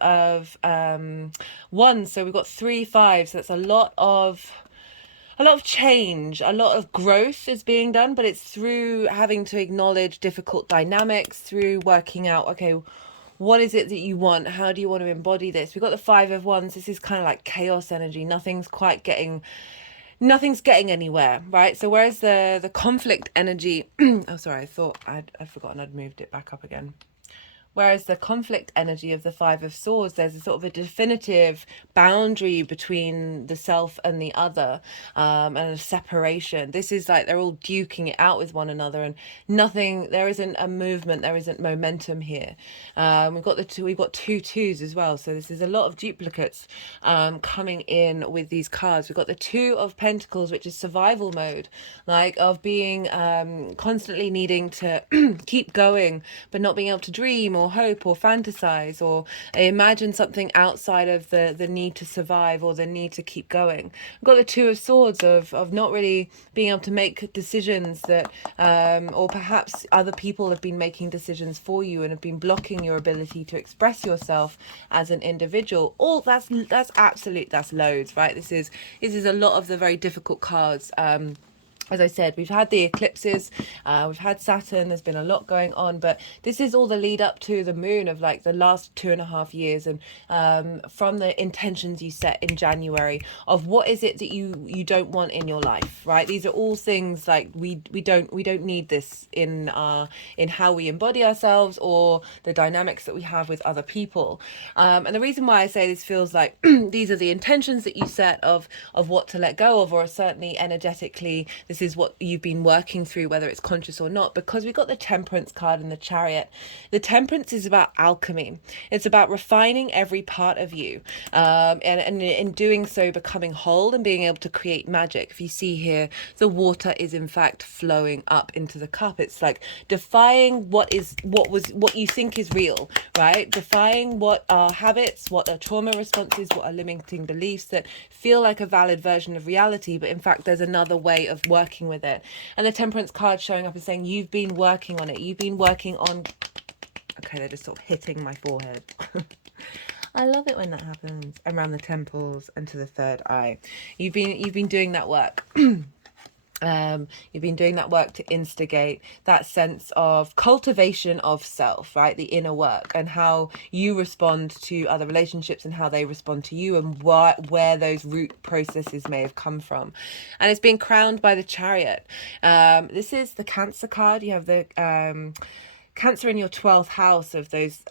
Wands, so we've got 3 5s. So that's a lot of change, a lot of growth is being done, but it's through having to acknowledge difficult dynamics, through working out, okay, what is it that you want? How do you want to embody this? We've got the Five of Wands. This is kind of like chaos energy. Nothing's getting anywhere, right? So whereas the conflict energy, oh sorry, I thought I'd forgotten I'd moved it back up again. Whereas the conflict energy of the Five of Swords, there's a sort of a definitive boundary between the self and the other, and a separation. This is like they're all duking it out with one another, and there isn't a movement, there isn't momentum here. We've got two twos as well, so this is a lot of duplicates coming in with these cards. We've got the Two of Pentacles, which is survival mode, like of being constantly needing to keep going, but not being able to dream or hope or fantasize or imagine something outside of the need to survive or the need to keep going. We've got the Two of Swords of not really being able to make decisions that or perhaps other people have been making decisions for you and have been blocking your ability to express yourself as an individual. All that's loads, right? This is a lot of the very difficult cards. As I said, we've had the eclipses, we've had Saturn, there's been a lot going on, but this is all the lead up to the moon of like the last 2.5 years, and from the intentions you set in January of what is it that you don't want in your life, right? These are all things like we don't need this in how we embody ourselves or the dynamics that we have with other people. And the reason why I say this feels like these are the intentions that you set of what to let go of, or certainly energetically this is what you've been working through, whether it's conscious or not, because we got the Temperance card in the Chariot. The Temperance is about alchemy. It's about refining every part of you, and in doing so becoming whole and being able to create magic. If you see here, the water is in fact flowing up into the cup. It's like defying what you think is real, right? Defying what are habits, what are trauma responses, what are limiting beliefs that feel like a valid version of reality, but in fact there's another way of working with it. And the Temperance card showing up and saying you've been working on it, you've been working on, okay, they're just sort of hitting my forehead. I love it when that happens, around the temples and to the third eye. You've been doing that work. You've been doing that work to instigate that sense of cultivation of self, right? The inner work and how you respond to other relationships and how they respond to you, and where those root processes may have come from. And it's been crowned by the Chariot. This is the Cancer card. You have the Cancer in your 12th house of those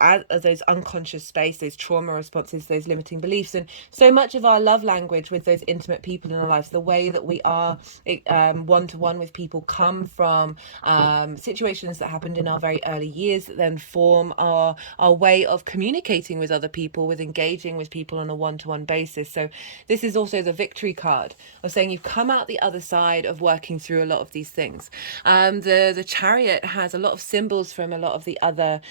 unconscious space, those trauma responses, those limiting beliefs, and so much of our love language with those intimate people in our lives, the way that we are one-to-one with people, come from situations that happened in our very early years that then form our way of communicating with other people, with engaging with people on a one-to-one basis. So this is also the victory card of saying you've come out the other side of working through a lot of these things. The Chariot has a lot of symbols from a lot of the other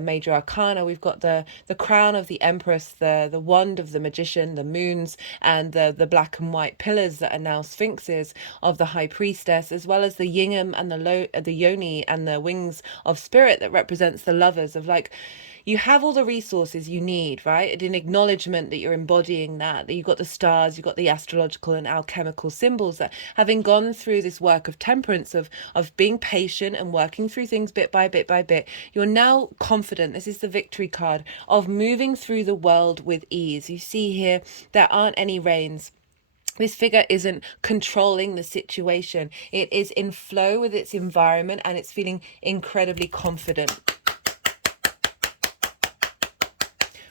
major arcana. We've got the crown of the Empress, the wand of the Magician, the moons, and the black and white pillars that are now sphinxes of the High Priestess, as well as the yin and the yoni and the wings of spirit that represents the lovers of, like, you have all the resources you need, right? An acknowledgement that you're embodying that you've got the stars, you've got the astrological and alchemical symbols, that having gone through this work of temperance, of being patient and working through things bit by bit, you're now confident. This is the victory card of moving through the world with ease. You see here, there aren't any reins. This figure isn't controlling the situation. It is in flow with its environment, and it's feeling incredibly confident.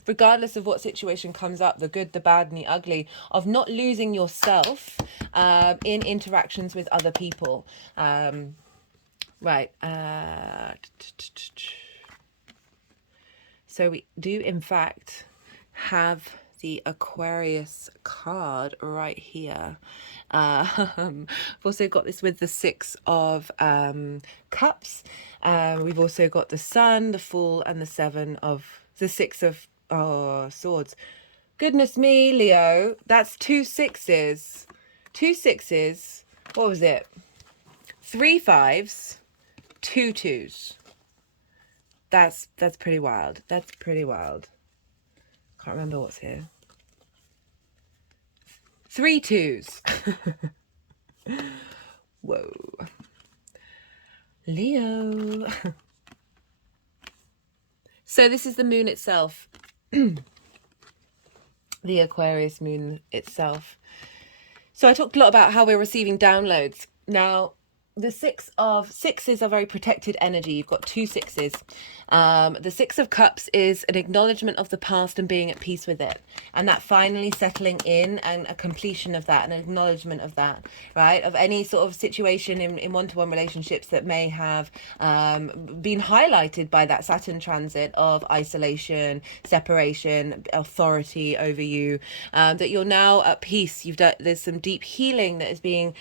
Regardless of what situation comes up, the good, the bad, and the ugly, of not losing yourself in interactions with other people. Right. So we do, in fact, have the Aquarius card right here. We've also got this with the Six of Cups. We've also got the Sun, the Fool, and the Six of Swords. Goodness me, Leo, that's 2 6s. 2 6s. What was it? 3 5s, 2 2s. That's pretty wild. That's pretty wild. Can't remember what's here. 3 2s. Whoa. Leo. So this is the moon itself. The Aquarius moon itself. So I talked a lot about how we're receiving downloads. Now, the sixes are very protected energy. You've got 2 6s. The Six of Cups is an acknowledgement of the past and being at peace with it, and that finally settling in, and a completion of that, an acknowledgement of that, right? Of any sort of situation in one-to-one relationships that may have been highlighted by that Saturn transit of isolation, separation, authority over you, that you're now at peace. There's some deep healing that is being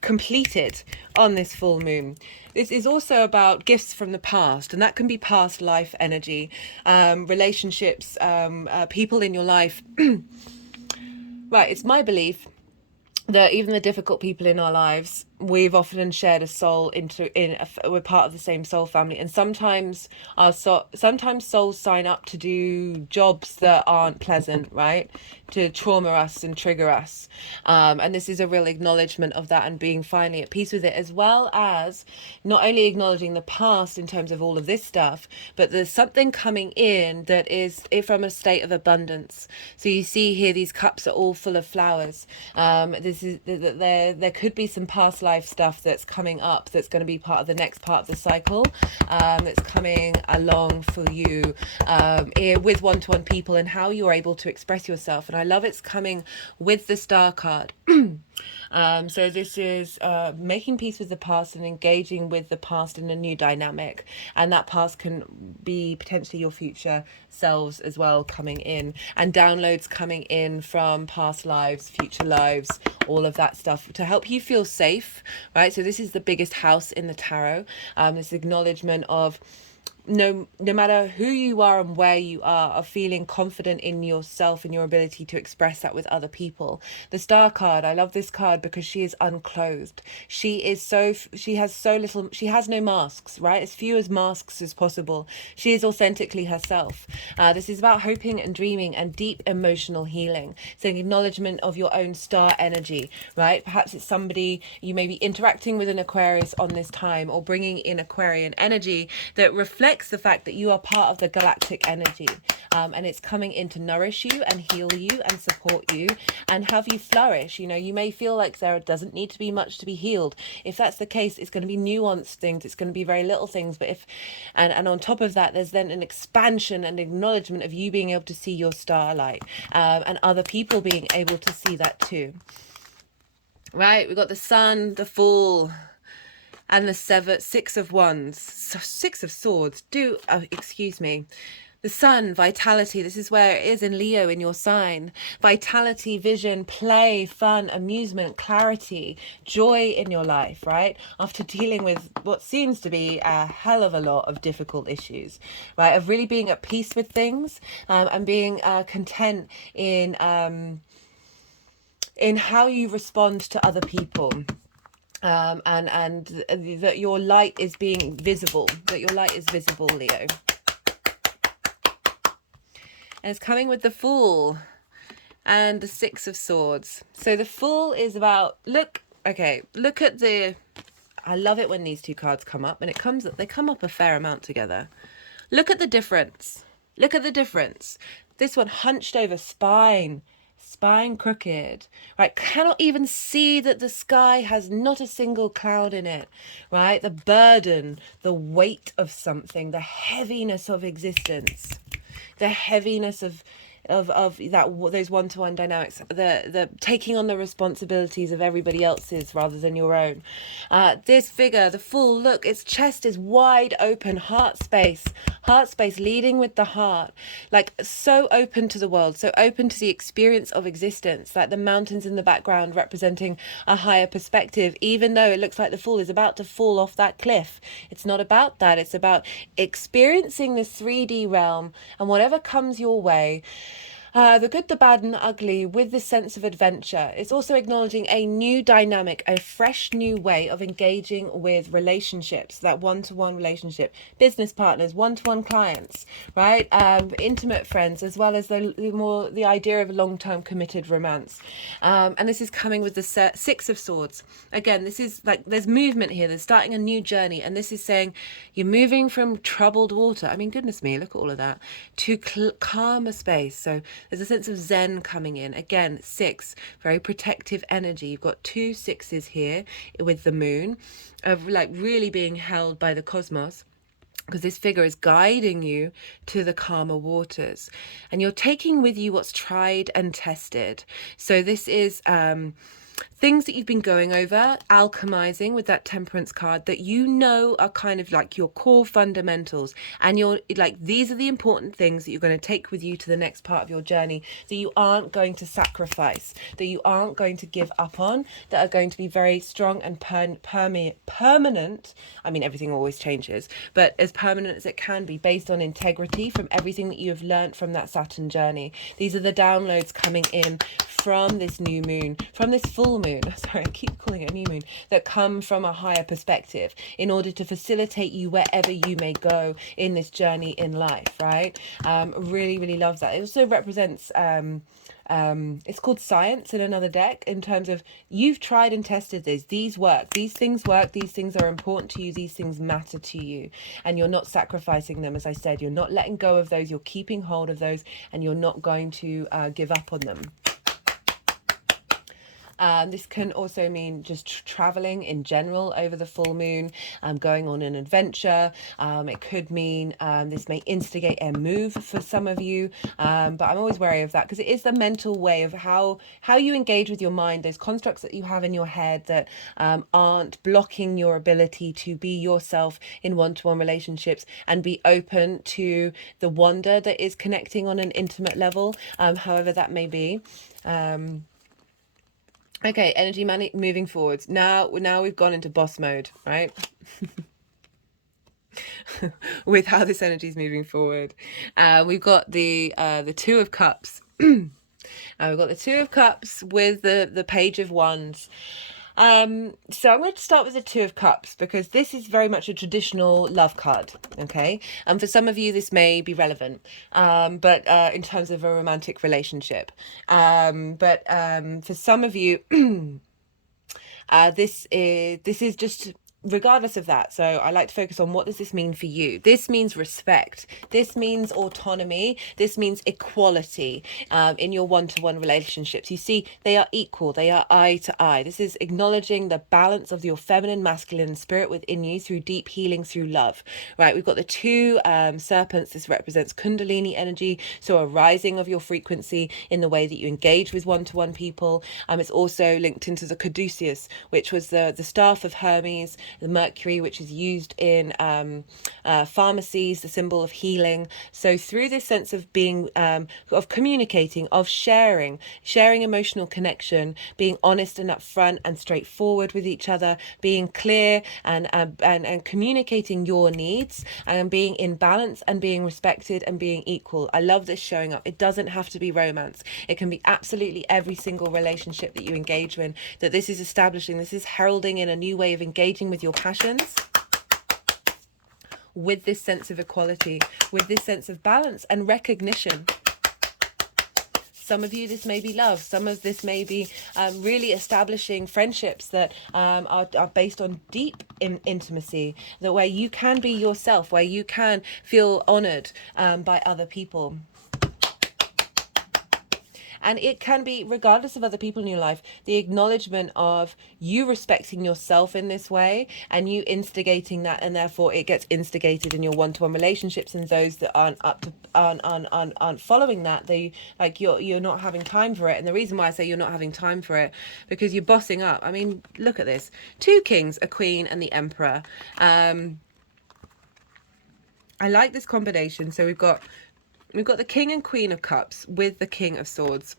completed on this full moon. This is also about gifts from the past, and that can be past life energy, relationships, people in your life. Right, it's my belief that even the difficult people in our lives, we've often shared a soul we're part of the same soul family, and sometimes sometimes souls sign up to do jobs that aren't pleasant, right, to trauma us and trigger us, and this is a real acknowledgement of that, and being finally at peace with it, as well as not only acknowledging the past in terms of all of this stuff, but there's something coming in that is from a state of abundance. So you see here, these cups are all full of flowers. There could be some past life stuff that's coming up, that's going to be part of the next part of the cycle, that's coming along for you with one-to-one people, and how you're able to express yourself. And I love it's coming with the Star card. So this is making peace with the past and engaging with the past in a new dynamic, and that past can be potentially your future selves as well, coming in, and downloads coming in from past lives, future lives, all of that stuff to help you feel safe, right? So this is the biggest house in the tarot, this acknowledgement of no matter who you are and where you are, of feeling confident in yourself and your ability to express that with other people. The Star card, I love this card because she is unclothed. She has so little, she has no masks, right? As few as masks as possible. She is authentically herself. This is about hoping and dreaming and deep emotional healing. It's an acknowledgement of your own star energy, right? Perhaps it's somebody you may be interacting with, an Aquarius on this time, or bringing in Aquarian energy that reflects the fact that you are part of the galactic energy. and it's coming in to nourish you and heal you and support you and have you flourish. You know, you may feel like there doesn't need to be much to be healed. If that's the case, it's going to be nuanced things, it's going to be very little things, but if and on top of that, there's then an expansion and acknowledgement of you being able to see your starlight, and other people being able to see that too. Right, we've got the Sun, the Fool, and the Six of Wands. Six of Swords. Excuse me. The Sun, vitality. This is where it is in Leo in your sign. Vitality, vision, play, fun, amusement, clarity, joy in your life, right? After dealing with what seems to be a hell of a lot of difficult issues, right? Of really being at peace with things, and being content in how you respond to other people. And that your light is being visible, Leo. And it's coming with the Fool and the Six of Swords. So the Fool is about, look at the, I love it when these two cards come up, and they come up a fair amount together. Look at the difference. This one hunched over, spine crooked, right? Cannot even see that the sky has not a single cloud in it, right? The burden, the weight of something, the heaviness of existence, the heaviness of those one-to-one dynamics, the taking on the responsibilities of everybody else's rather than your own. This figure, the Fool, look, its chest is wide open, heart space, leading with the heart, like so open to the world, so open to the experience of existence, like the mountains in the background representing a higher perspective, even though it looks like the Fool is about to fall off that cliff. It's not about that. It's about experiencing the 3D realm and whatever comes your way. The good, the bad, and the ugly, with this sense of adventure. It's also acknowledging a new dynamic, a fresh new way of engaging with relationships, that one-to-one relationship, business partners, one-to-one clients, right? Intimate friends, as well as the idea of a long-term committed romance. And this is coming with the Six of Swords. Again, this is like, there's movement here. There's starting a new journey. And this is saying you're moving from troubled water. I mean, goodness me, look at all of that. To calmer space. So there's a sense of zen coming in. Again, 6, very protective energy. You've got 2 6s here with the moon, of like really being held by the cosmos, because this figure is guiding you to the calmer waters, and you're taking with you what's tried and tested. So this is things that you've been going over, alchemizing with that Temperance card, that you know are kind of like your core fundamentals, and you're like, these are the important things that you're going to take with you to the next part of your journey, that you aren't going to sacrifice, that you aren't going to give up on, that are going to be very strong and permanent. I mean, everything always changes, but as permanent as it can be, based on integrity from everything that you have learned from that Saturn journey. These are the downloads coming in from this new moon, from this full moon, sorry, I keep calling it a new moon, that come from a higher perspective in order to facilitate you wherever you may go in this journey in life, right? Really, really love that. It also represents, it's called science in another deck, in terms of you've tried and tested this. These work, these things work, these things are important to you, these things matter to you, and you're not sacrificing them. As I said, you're not letting go of those, you're keeping hold of those, and you're not going to give up on them. This can also mean just traveling in general over the full moon, going on an adventure. It could mean this may instigate a move for some of you, but I'm always wary of that, because it is the mental way of how you engage with your mind, those constructs that you have in your head that aren't blocking your ability to be yourself in one-to-one relationships and be open to the wonder that is connecting on an intimate level, however that may be. Okay, energy moving forwards. Now we've gone into boss mode, right? With how this energy is moving forward. We've got the Two of Cups. We've got the Two of Cups with the Page of Wands. So I'm going to start with the Two of Cups, because this is very much a traditional love card, okay? And for some of you, this may be relevant, but in terms of a romantic relationship. But for some of you, this is just regardless of that, so I like to focus on what does this mean for you. This means respect, this means autonomy, this means equality in your one-to-one relationships. You see, they are equal, they are eye to eye. This is acknowledging the balance of your feminine, masculine spirit within you through deep healing, through love, right? We've got the two serpents. This represents kundalini energy, so a rising of your frequency in the way that you engage with one-to-one people. It's also linked into the caduceus, which was the staff of Hermes, the Mercury, which is used in pharmacies, the symbol of healing. So through this sense of being, of communicating, of sharing emotional connection, being honest and upfront and straightforward with each other, being clear and communicating your needs, and being in balance and being respected and being equal. I love this showing up. It doesn't have to be romance. It can be absolutely every single relationship that you engage in, that this is establishing, this is heralding in a new way of engaging with your passions, with this sense of equality, with this sense of balance and recognition. Some of you, this may be love. Some of this may be really establishing friendships that are based on deep intimacy, that where you can be yourself, where you can feel honored by other people. And it can be, regardless of other people in your life, the acknowledgement of you respecting yourself in this way and you instigating that, and therefore it gets instigated in your one-to-one relationships. And those that aren't following that, you're not having time for it. And the reason why I say you're not having time for it, because you're bossing up. I mean, look at this: 2 kings, a queen, and the emperor. I like this combination. So we've got the King and Queen of Cups with the King of Swords,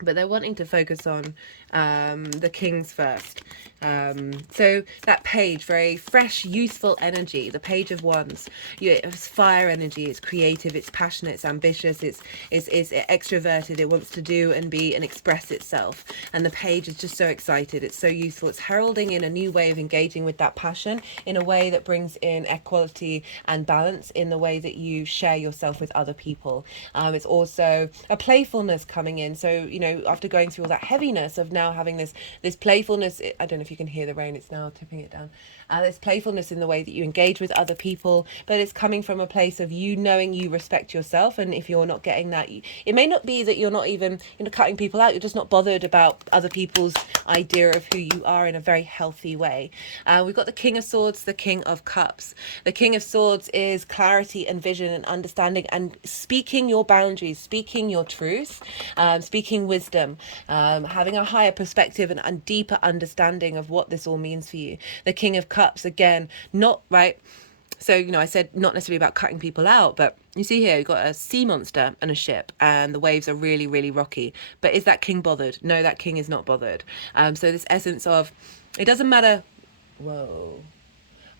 but they're wanting to focus on the Kings first. So that page, very fresh, youthful energy. The Page of Wands, it's fire energy. It's creative. It's passionate. It's ambitious. It's extroverted. It wants to do and be and express itself. And the Page is just so excited. It's so youthful. It's heralding in a new way of engaging with that passion in a way that brings in equality and balance in the way that you share yourself with other people. It's also a playfulness coming in. So, you know, after going through all that heaviness of now having this playfulness, I don't know if you can hear the rain, it's now tipping it down. There's playfulness in the way that you engage with other people, but it's coming from a place of you knowing you respect yourself. And if you're not getting that, it may not be that you're not even, cutting people out, you're just not bothered about other people's idea of who you are in a very healthy way. We've got the King of Swords, the King of Cups. The King of Swords is clarity and vision and understanding and speaking your boundaries, speaking your truth, speaking wisdom, having a higher perspective and deeper understanding of what this all means for you. The King of Cups, again, not right. So, I said not necessarily about cutting people out, but you see here, you've got a sea monster and a ship, and the waves are really, really rocky. But is that king bothered? No, that king is not bothered. So this essence of, it doesn't matter. Whoa.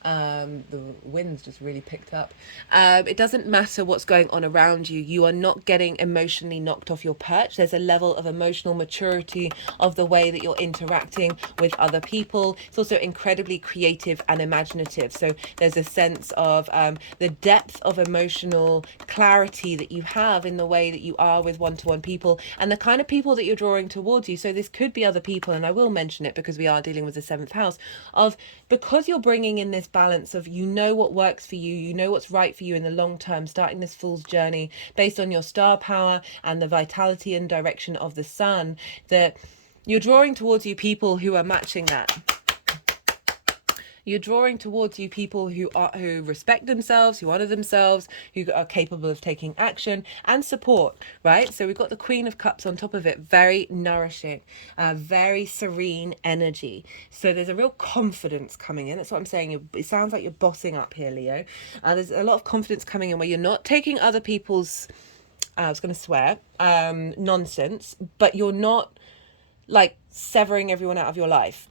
The wind's just really picked up. It doesn't matter what's going on around you. You are not getting emotionally knocked off your perch. There's a level of emotional maturity of the way that you're interacting with other people. It's also incredibly creative and imaginative. So there's a sense of the depth of emotional clarity that you have in the way that you are with one-to-one people and the kind of people that you're drawing towards you. So this could be other people, and I will mention it because we are dealing with the 7th house of, because you're bringing in this balance of what works for you, what's right for you in the long term, starting this fool's journey based on your star power and the vitality and direction of the sun, that you're drawing towards you people who are matching that. You're drawing towards you people who respect themselves, who honor themselves, who are capable of taking action and support, right? So we've got the Queen of Cups on top of it, very nourishing, very serene energy. So there's a real confidence coming in. That's what I'm saying. It sounds like you're bossing up here, Leo. There's a lot of confidence coming in where you're not taking other people's, I was going to swear, nonsense, but you're not like severing everyone out of your life.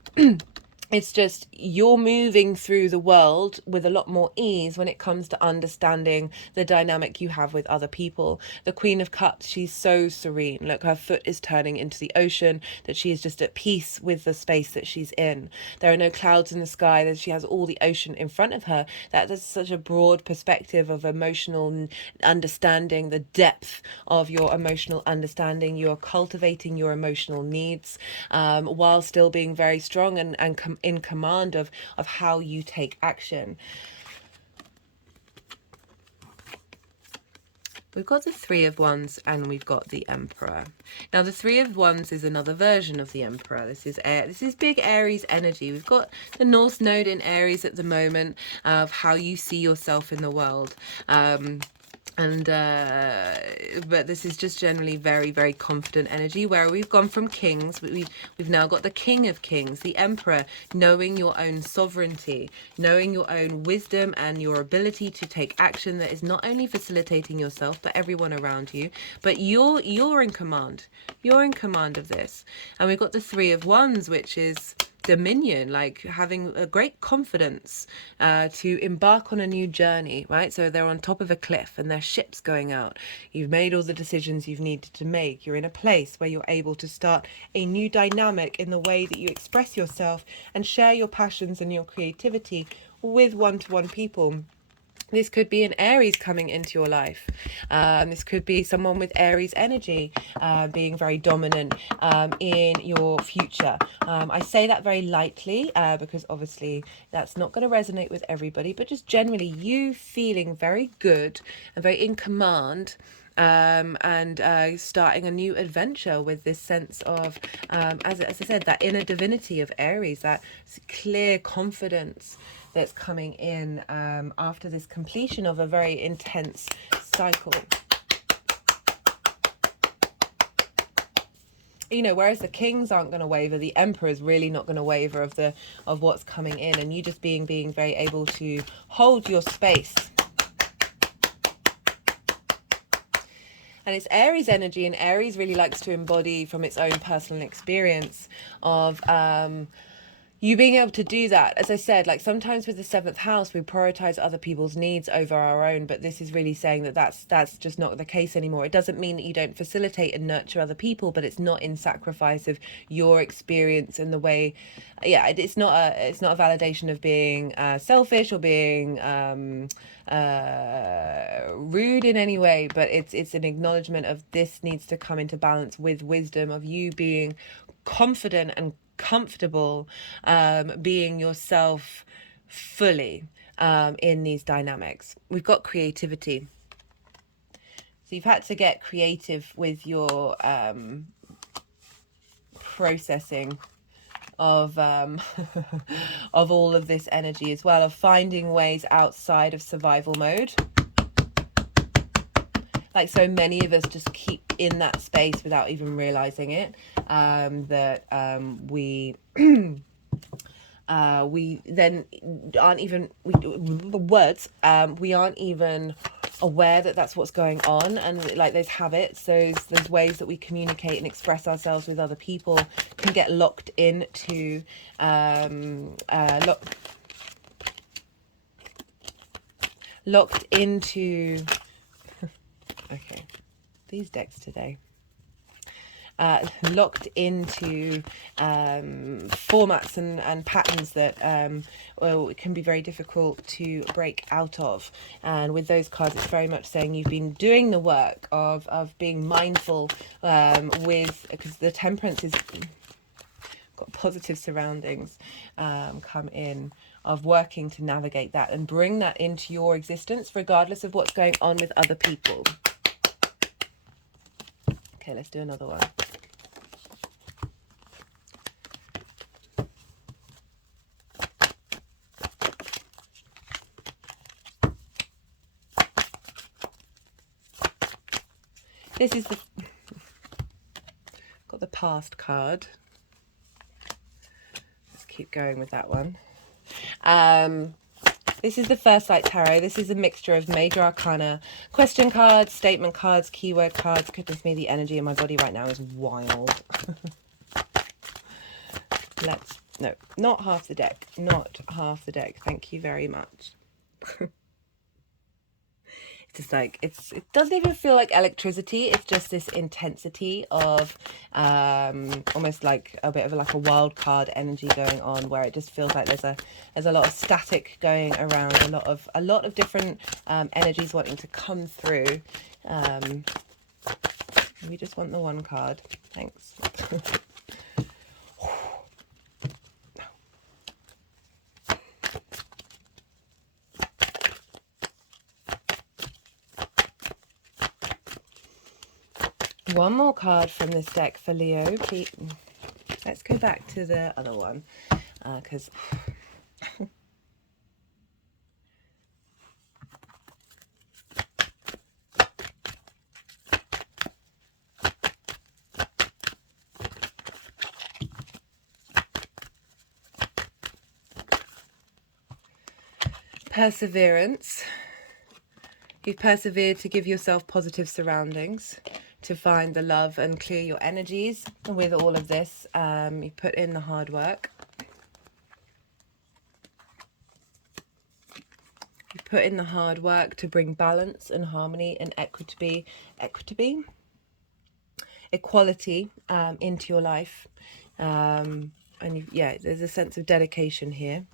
It's just you're moving through the world with a lot more ease when it comes to understanding the dynamic you have with other people. The Queen of Cups, she's so serene. Look, her foot is turning into the ocean, that she is just at peace with the space that she's in. There are no clouds in the sky, that she has all the ocean in front of her. That's such a broad perspective of emotional understanding, the depth of your emotional understanding. You are cultivating your emotional needs while still being very strong and in command of how you take action. We've got the Three of Wands and we've got the Emperor. Now, the Three of Wands is another version of the Emperor. This is big Aries energy. We've got the North Node in Aries at the moment, of how you see yourself in the world. But this is just generally very, very confident energy, where we've gone from kings, we've now got the King of Kings, the Emperor, knowing your own sovereignty, knowing your own wisdom and your ability to take action that is not only facilitating yourself but everyone around you, but you're in command. You're in command of this. And we've got the Three of Wands, which is dominion, like having a great confidence to embark on a new journey, right? So they're on top of a cliff and their ship's going out. You've made all the decisions you've needed to make. You're in a place where you're able to start a new dynamic in the way that you express yourself and share your passions and your creativity with one-to-one people. This could be an Aries coming into your life. This could be someone with Aries energy being very dominant in your future. I say that very lightly because obviously that's not going to resonate with everybody, but just generally you feeling very good and very in command, and starting a new adventure with this sense of, as I said, that inner divinity of Aries, that clear confidence that's coming in after this completion of a very intense cycle. You know, whereas the kings aren't going to waver, the Emperor is really not going to waver of what's coming in, and you just being very able to hold your space. And it's Aries energy, and Aries really likes to embody from its own personal experience of you being able to do that. As I said, like sometimes with the 7th house, we prioritize other people's needs over our own, but this is really saying that that's just not the case anymore. It doesn't mean that you don't facilitate and nurture other people, but it's not in sacrifice of your experience and the way, yeah, it's not a validation of being selfish or being rude in any way, but it's an acknowledgement of this needs to come into balance with wisdom, of you being confident and comfortable being yourself fully in these dynamics. We've got creativity. So you've had to get creative with your processing of of all of this energy as well, of finding ways outside of survival mode. Like so many of us just keep in that space without even realizing it, that we then aren't even we aren't even aware that that's what's going on. And like those habits, those ways that we communicate and express ourselves with other people can get locked into locked into okay, these decks today. Locked into formats and patterns that well, it can be very difficult to break out of. And with those cards, it's very much saying you've been doing the work of being mindful because the Temperance is got positive surroundings come in, of working to navigate that and bring that into your existence regardless of what's going on with other people. Okay, let's do another one. This is got the Past card. Let's keep going with that one. This is the First Light Tarot. This is a mixture of major arcana, question cards, statement cards, keyword cards. Goodness me, the energy in my body right now is wild. No, not half the deck. Not half the deck. Thank you very much. It's just like, it doesn't even feel like electricity. It's just this intensity of almost like a bit of like a wild card energy going on, where it just feels like there's a lot of static going around, a lot of different energies wanting to come through. We just want the one card. Thanks. One more card from this deck for Leo, please. Let's go back to the other one, because perseverance. You've persevered to give yourself positive surroundings, to find the love and clear your energies. With all of this, you put in the hard work. You put in the hard work to bring balance and harmony and equity, equality into your life. And yeah, there's a sense of dedication here.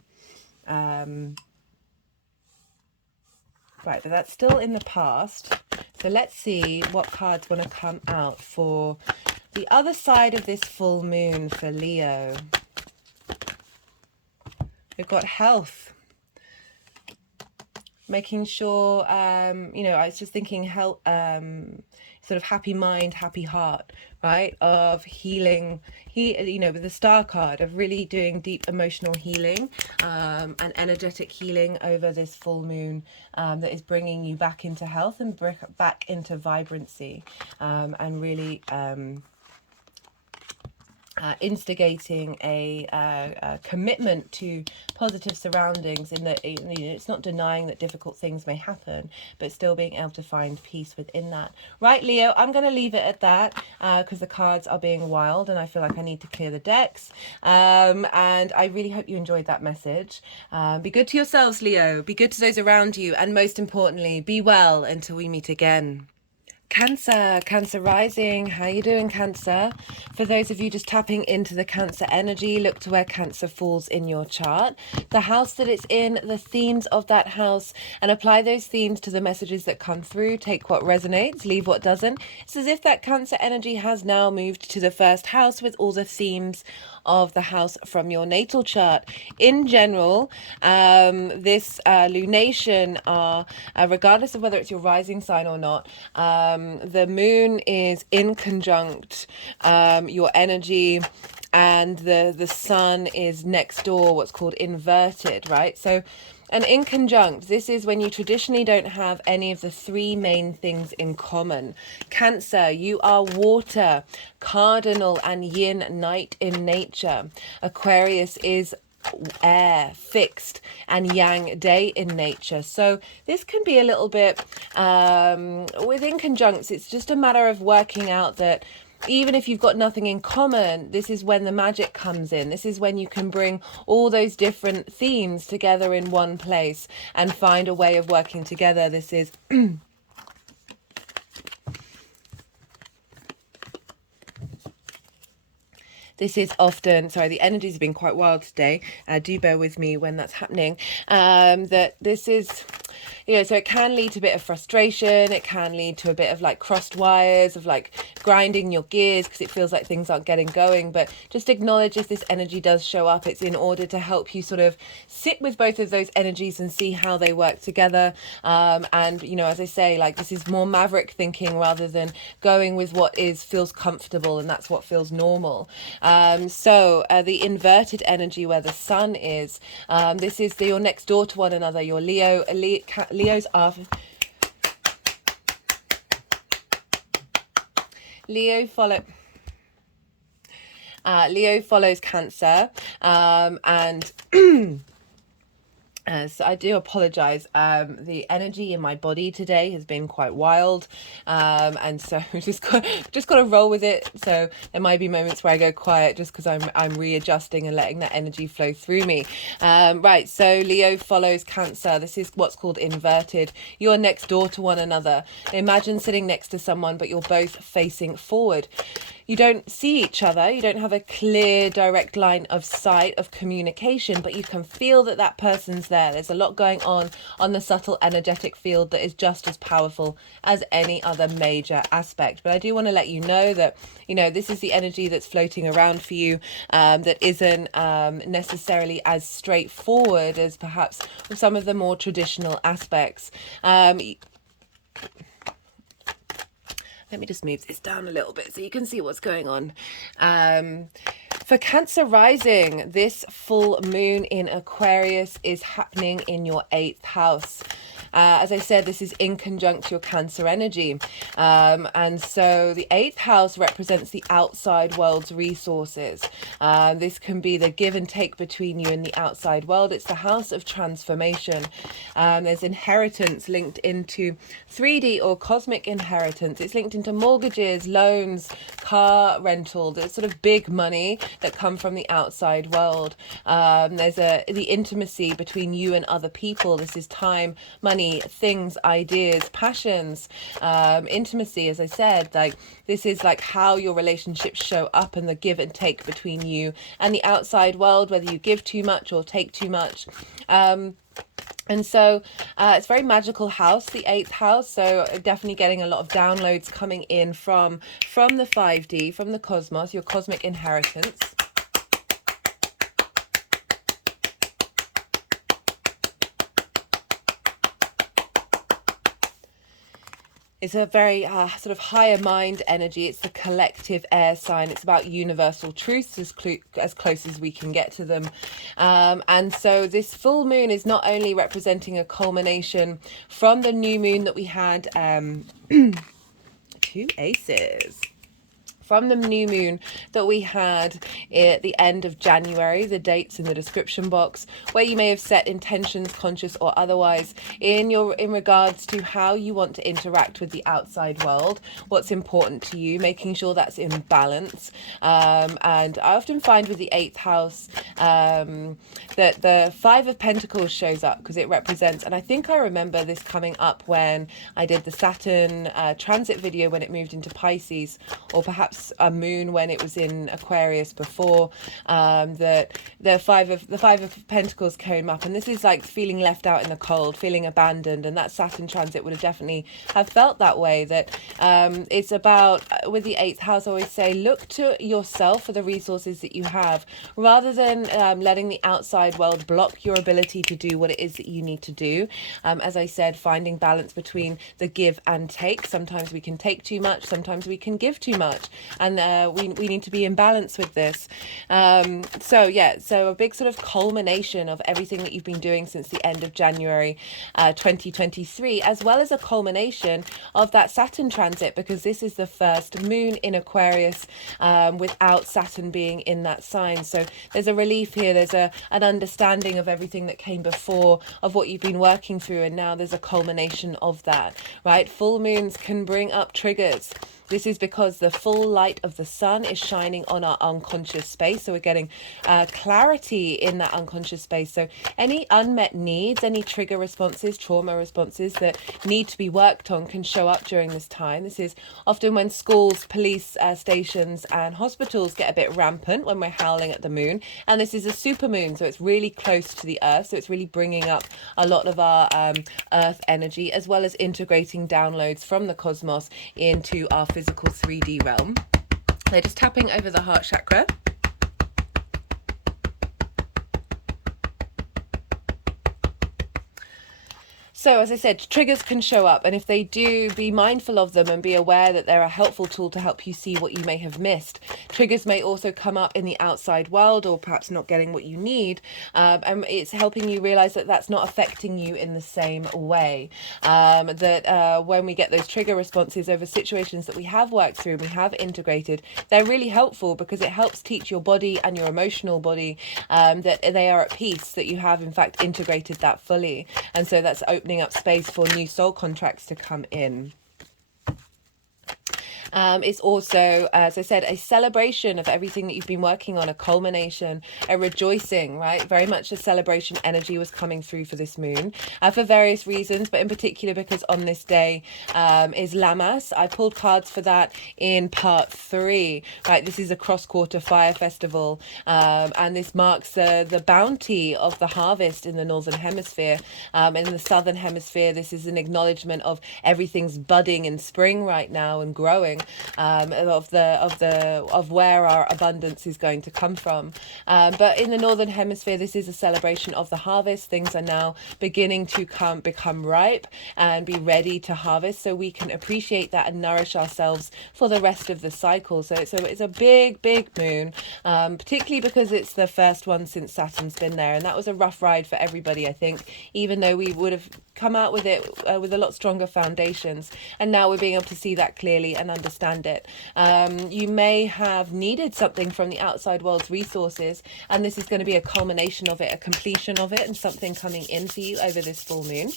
Right, but that's still in the past. So let's see what cards want to come out for the other side of this full moon for Leo. We've got health. Making sure, you know, I was just thinking health, sort of happy mind, happy heart, right? Of healing, you know, with the star card of really doing deep emotional healing and energetic healing over this full moon that is bringing you back into health and back into vibrancy and really instigating a commitment to positive surroundings, in that, you know, it's not denying that difficult things may happen, but still being able to find peace within that. Right, Leo, I'm going to leave it at that because the cards are being wild and I feel like I need to clear the decks. And I really hope you enjoyed that message. Be good to yourselves, Leo. Be good to those around you. And most importantly, be well until we meet again. Cancer rising. How you doing, Cancer? For those of you just tapping into the Cancer energy, look to where Cancer falls in your chart, the house that it's in, the themes of that house, and apply those themes to the messages that come through. Take what resonates, leave what doesn't. It's as if that Cancer energy has now moved to the first house with all the themes of the house from your natal chart. In general, this lunation are, regardless of whether it's your rising sign or not, the moon is in conjunct your energy, and the sun is next door, what's called inverted, right? So and in conjunct, this is when you traditionally don't have any of the three main things in common. Cancer, you are water, cardinal and yin, night in nature. Aquarius is air, fixed, and yang, day in nature. So this can be a little bit within conjuncts. It's just a matter of working out that even if you've got nothing in common, this is when the magic comes in. This is when you can bring all those different themes together in one place and find a way of working together. This is this is often, sorry, the energies have been quite wild today. Do bear with me when that's happening. That this is, you know, so it can lead to a bit of frustration. It can lead to a bit of like crossed wires, of like grinding your gears because it feels like things aren't getting going. But just acknowledge if this energy does show up, it's in order to help you sort of sit with both of those energies and see how they work together. And, you know, as I say, like this is more maverick thinking rather than going with what feels comfortable, and that's what feels normal. So the inverted energy where the sun is, this is you're next door to one another. Your Leo's are Leo follows Cancer, and so I do apologize. The energy in my body today has been quite wild, and so just got to roll with it. So there might be moments where I go quiet just because I'm readjusting and letting that energy flow through me. Right, so Leo follows Cancer. This is what's called inverted. You're next door to one another. Imagine sitting next to someone, but you're both facing forward. You don't see each other. You don't have a clear, direct line of sight of communication, but you can feel that that person's there. There's a lot going on the subtle energetic field that is just as powerful as any other major aspect. But I do want to let you know that, you know, this is the energy that's floating around for you, that isn't necessarily as straightforward as perhaps some of the more traditional aspects. Let me just move this down a little bit so you can see what's going on. For Cancer rising, this full moon in Aquarius is happening in your 8th house. As I said, this is in conjunct your Cancer energy. And so the 8th house represents the outside world's resources. This can be the give and take between you and the outside world. It's the house of transformation. There's inheritance linked into 3D or cosmic inheritance. It's linked into mortgages, loans, car rental. There's sort of big money that come from the outside world. There's the intimacy between you and other people. This is time, money, things, ideas, passions, intimacy. As I said, like this is like how your relationships show up and the give and take between you and the outside world, whether you give too much or take too much. And so it's a very magical house, the 8th house. So definitely getting a lot of downloads coming in from the 5D, from the cosmos, your cosmic inheritance. It's a very sort of higher mind energy. It's the collective air sign. It's about universal truths as close as we can get to them. And so this full moon is not only representing a culmination from the new moon that we had, 2 aces. From the new moon that we had at the end of January, the dates in the description box, where you may have set intentions, conscious or otherwise, in regards to how you want to interact with the outside world, what's important to you, making sure that's in balance. And I often find with the 8th house that the 5 of Pentacles shows up because it represents, and I think I remember this coming up when I did the Saturn transit video when it moved into Pisces, or perhaps a moon when it was in Aquarius before, that the five of Pentacles came up, and this is like feeling left out in the cold, feeling abandoned, and that Saturn transit would have definitely have felt that way. That it's about, with the 8th house, I always say, look to yourself for the resources that you have, rather than letting the outside world block your ability to do what it is that you need to do. As I said, finding balance between the give and take. Sometimes we can take too much, sometimes we can give too much, and we need to be in balance with this. So a big sort of culmination of everything that you've been doing since the end of January 2023, as well as a culmination of that Saturn transit, because this is the first moon in Aquarius without Saturn being in that sign. So there's a relief here, there's an understanding of everything that came before, of what you've been working through, and now there's a culmination of that, right? Full moons can bring up triggers. This is because the full light of the sun is shining on our unconscious space. So we're getting clarity in that unconscious space. So any unmet needs, any trigger responses, trauma responses that need to be worked on can show up during this time. This is often when schools, police stations and hospitals get a bit rampant, when we're howling at the moon. And this is a super moon, so it's really close to the earth. So it's really bringing up a lot of our earth energy, as well as integrating downloads from the cosmos into our physical 3D realm. They're just tapping over the heart chakra. So as I said, triggers can show up, and if they do, be mindful of them and be aware that they're a helpful tool to help you see what you may have missed. Triggers may also come up in the outside world, or perhaps not getting what you need, and it's helping you realize that that's not affecting you in the same way. When we get those trigger responses over situations that we have worked through, we have integrated, they're really helpful because it helps teach your body and your emotional body that they are at peace, that you have in fact integrated that fully. And so that's opening up space for new soul contracts to come in. It's also, as I said, a celebration of everything that you've been working on, a culmination, a rejoicing, right? Very much a celebration energy was coming through for this moon for various reasons, but in particular because on this day is Lammas. I pulled cards for that in part 3, right? This is a cross-quarter fire festival, and this marks the bounty of the harvest in the Northern Hemisphere. In the Southern Hemisphere, this is an acknowledgement of everything's budding in spring right now and growing. of where our abundance is going to come from. But in the Northern Hemisphere, this is a celebration of the harvest. Things are now beginning to become ripe and be ready to harvest, so we can appreciate that and nourish ourselves for the rest of the cycle. So it's a big moon, particularly because it's the first one since Saturn's been there, and that was a rough ride for everybody, I think, even though we would have come out with it with a lot stronger foundations, and now we're being able to see that clearly and understand it. You may have needed something from the outside world's resources, and this is going to be a culmination of it, a completion of it, and something coming in for you over this full moon.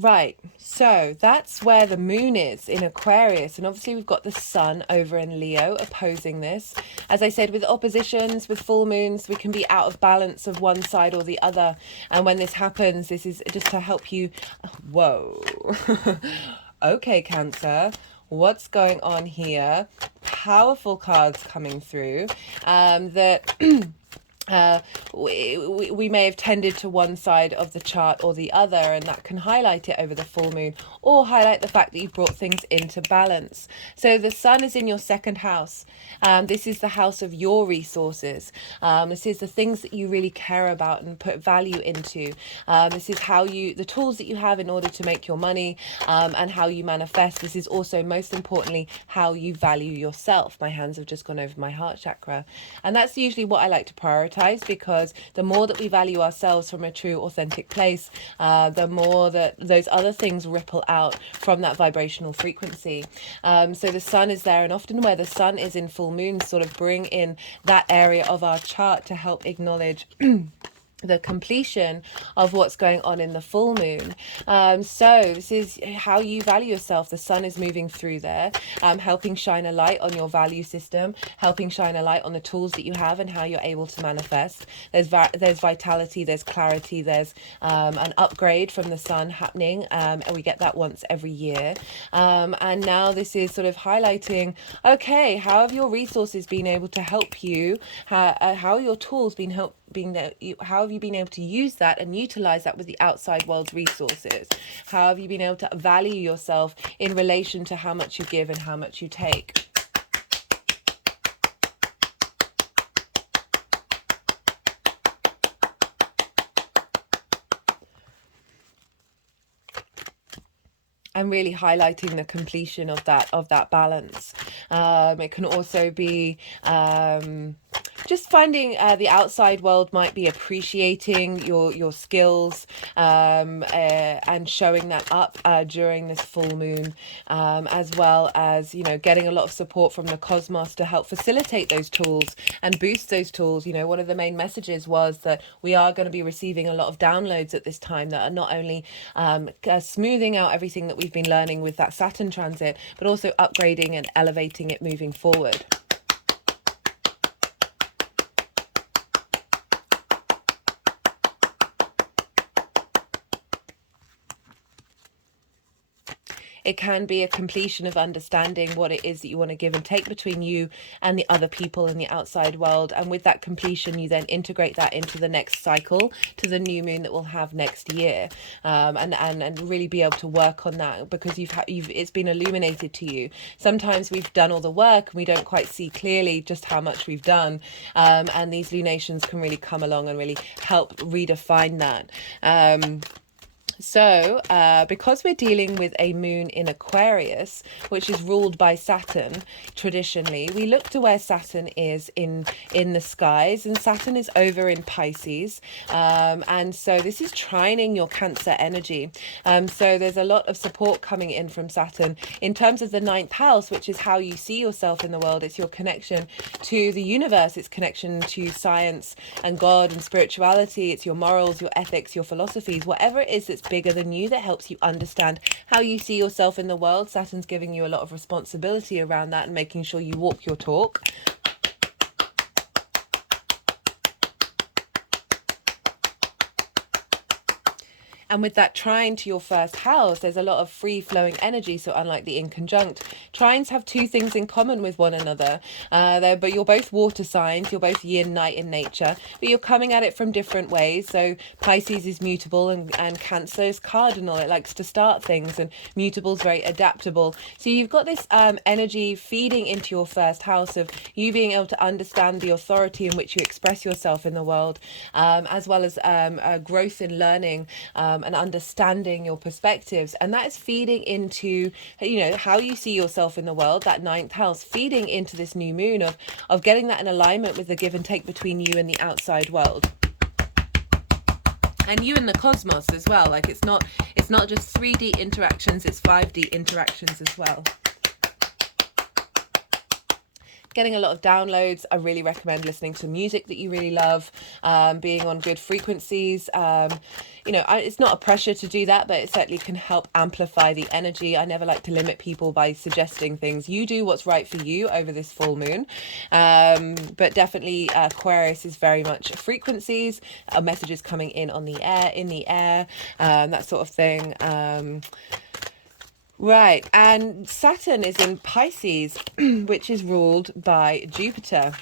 Right, so that's where the moon is in Aquarius, and obviously we've got the sun over in Leo opposing this. As I said, with oppositions, with full moons, we can be out of balance of one side or the other, and when this happens, this is just to help you. Whoa. Okay, Cancer, what's going on here? Powerful cards coming through that we may have tended to one side of the chart or the other, and that can highlight it over the full moon, or highlight the fact that you've brought things into balance. So the sun is in your second house. This is the house of your resources. This is the things that you really care about and put value into. This is how the tools that you have in order to make your money, and how you manifest. This is also, most importantly, how you value yourself. My hands have just gone over my heart chakra, and that's usually what I like to prioritize, because the more that we value ourselves from a true, authentic place, the more that those other things ripple out from that vibrational frequency. So the sun is there, and often where the sun is in full moon sort of bring in that area of our chart to help acknowledge the completion of what's going on in the full moon. So this is how you value yourself. The sun is moving through there, helping shine a light on your value system, helping shine a light on the tools that you have and how you're able to manifest. There's vitality, there's clarity, there's an upgrade from the sun happening, and we get that once every year. And now this is sort of highlighting, okay, how have your resources been able to help you? How are your tools how have you been able to use that and utilize that with the outside world's resources? How have you been able to value yourself in relation to how much you give and how much you take? And really highlighting the completion of that balance. It can also be just finding the outside world might be appreciating your skills, and showing that up during this full moon, as well as, you know, getting a lot of support from the cosmos to help facilitate those tools and boost those tools. You know, one of the main messages was that we are going to be receiving a lot of downloads at this time that are not only smoothing out everything that we've been learning with that Saturn transit, but also upgrading and elevating it moving forward. It can be a completion of understanding what it is that you want to give and take between you and the other people in the outside world. And with that completion, you then integrate that into the next cycle, to the new moon that we'll have next year, and really be able to work on that, because it's been illuminated to you. Sometimes we've done all the work and we don't quite see clearly just how much we've done, and these lunations can really come along and really help redefine that. So because we're dealing with a moon in Aquarius, which is ruled by Saturn, traditionally, we look to where Saturn is in the skies, and Saturn is over in Pisces. And so this is trining your Cancer energy. So there's a lot of support coming in from Saturn in terms of the 9th house, which is how you see yourself in the world. It's your connection to the universe. It's connection to science and God and spirituality. It's your morals, your ethics, your philosophies, whatever it is that's bigger than you, that helps you understand how you see yourself in the world. Saturn's giving you a lot of responsibility around that and making sure you walk your talk. And with that trine to your first house, there's a lot of free flowing energy. So unlike the inconjunct, trines have two things in common with one another. But you're both water signs, you're both yin, night in nature, but you're coming at it from different ways. So Pisces is mutable and Cancer is cardinal. It likes to start things, and mutable is very adaptable. So you've got this energy feeding into your first house of you being able to understand the authority in which you express yourself in the world, as well as growth in learning and understanding your perspectives. And that is feeding into, how you see yourself in the world, that ninth house, feeding into this new moon of getting that in alignment with the give and take between you and the outside world. And you and the cosmos as well. Like it's not just 3D interactions, it's 5D interactions as well. Getting a lot of downloads. I really recommend listening to music that you really love, being on good frequencies. It's not a pressure to do that, but it certainly can help amplify the energy. I never like to limit people by suggesting things. You do what's right for you over this full moon. But definitely Aquarius is very much frequencies, messages coming in on the air, that sort of thing. Right, and Saturn is in Pisces, which is ruled by Jupiter.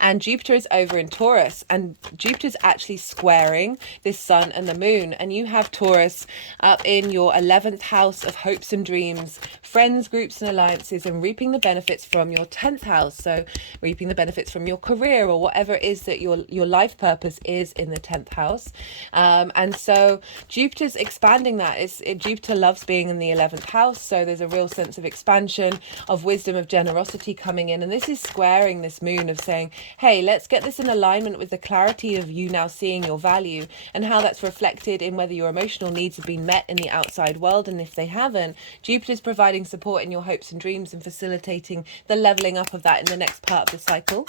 And Jupiter is over in Taurus, and Jupiter's actually squaring this sun and the moon. And you have Taurus up in your 11th house of hopes and dreams, friends, groups and alliances, and reaping the benefits from your 10th house. So reaping the benefits from your career or whatever it is that your life purpose is in the 10th house. And so Jupiter's expanding that. Jupiter loves being in the 11th house. So there's a real sense of expansion, of wisdom, of generosity coming in. And this is squaring this moon of saying, hey, let's get this in alignment with the clarity of you now seeing your value and how that's reflected in whether your emotional needs have been met in the outside world. And if they haven't, Jupiter's providing support in your hopes and dreams and facilitating the leveling up of that in the next part of the cycle.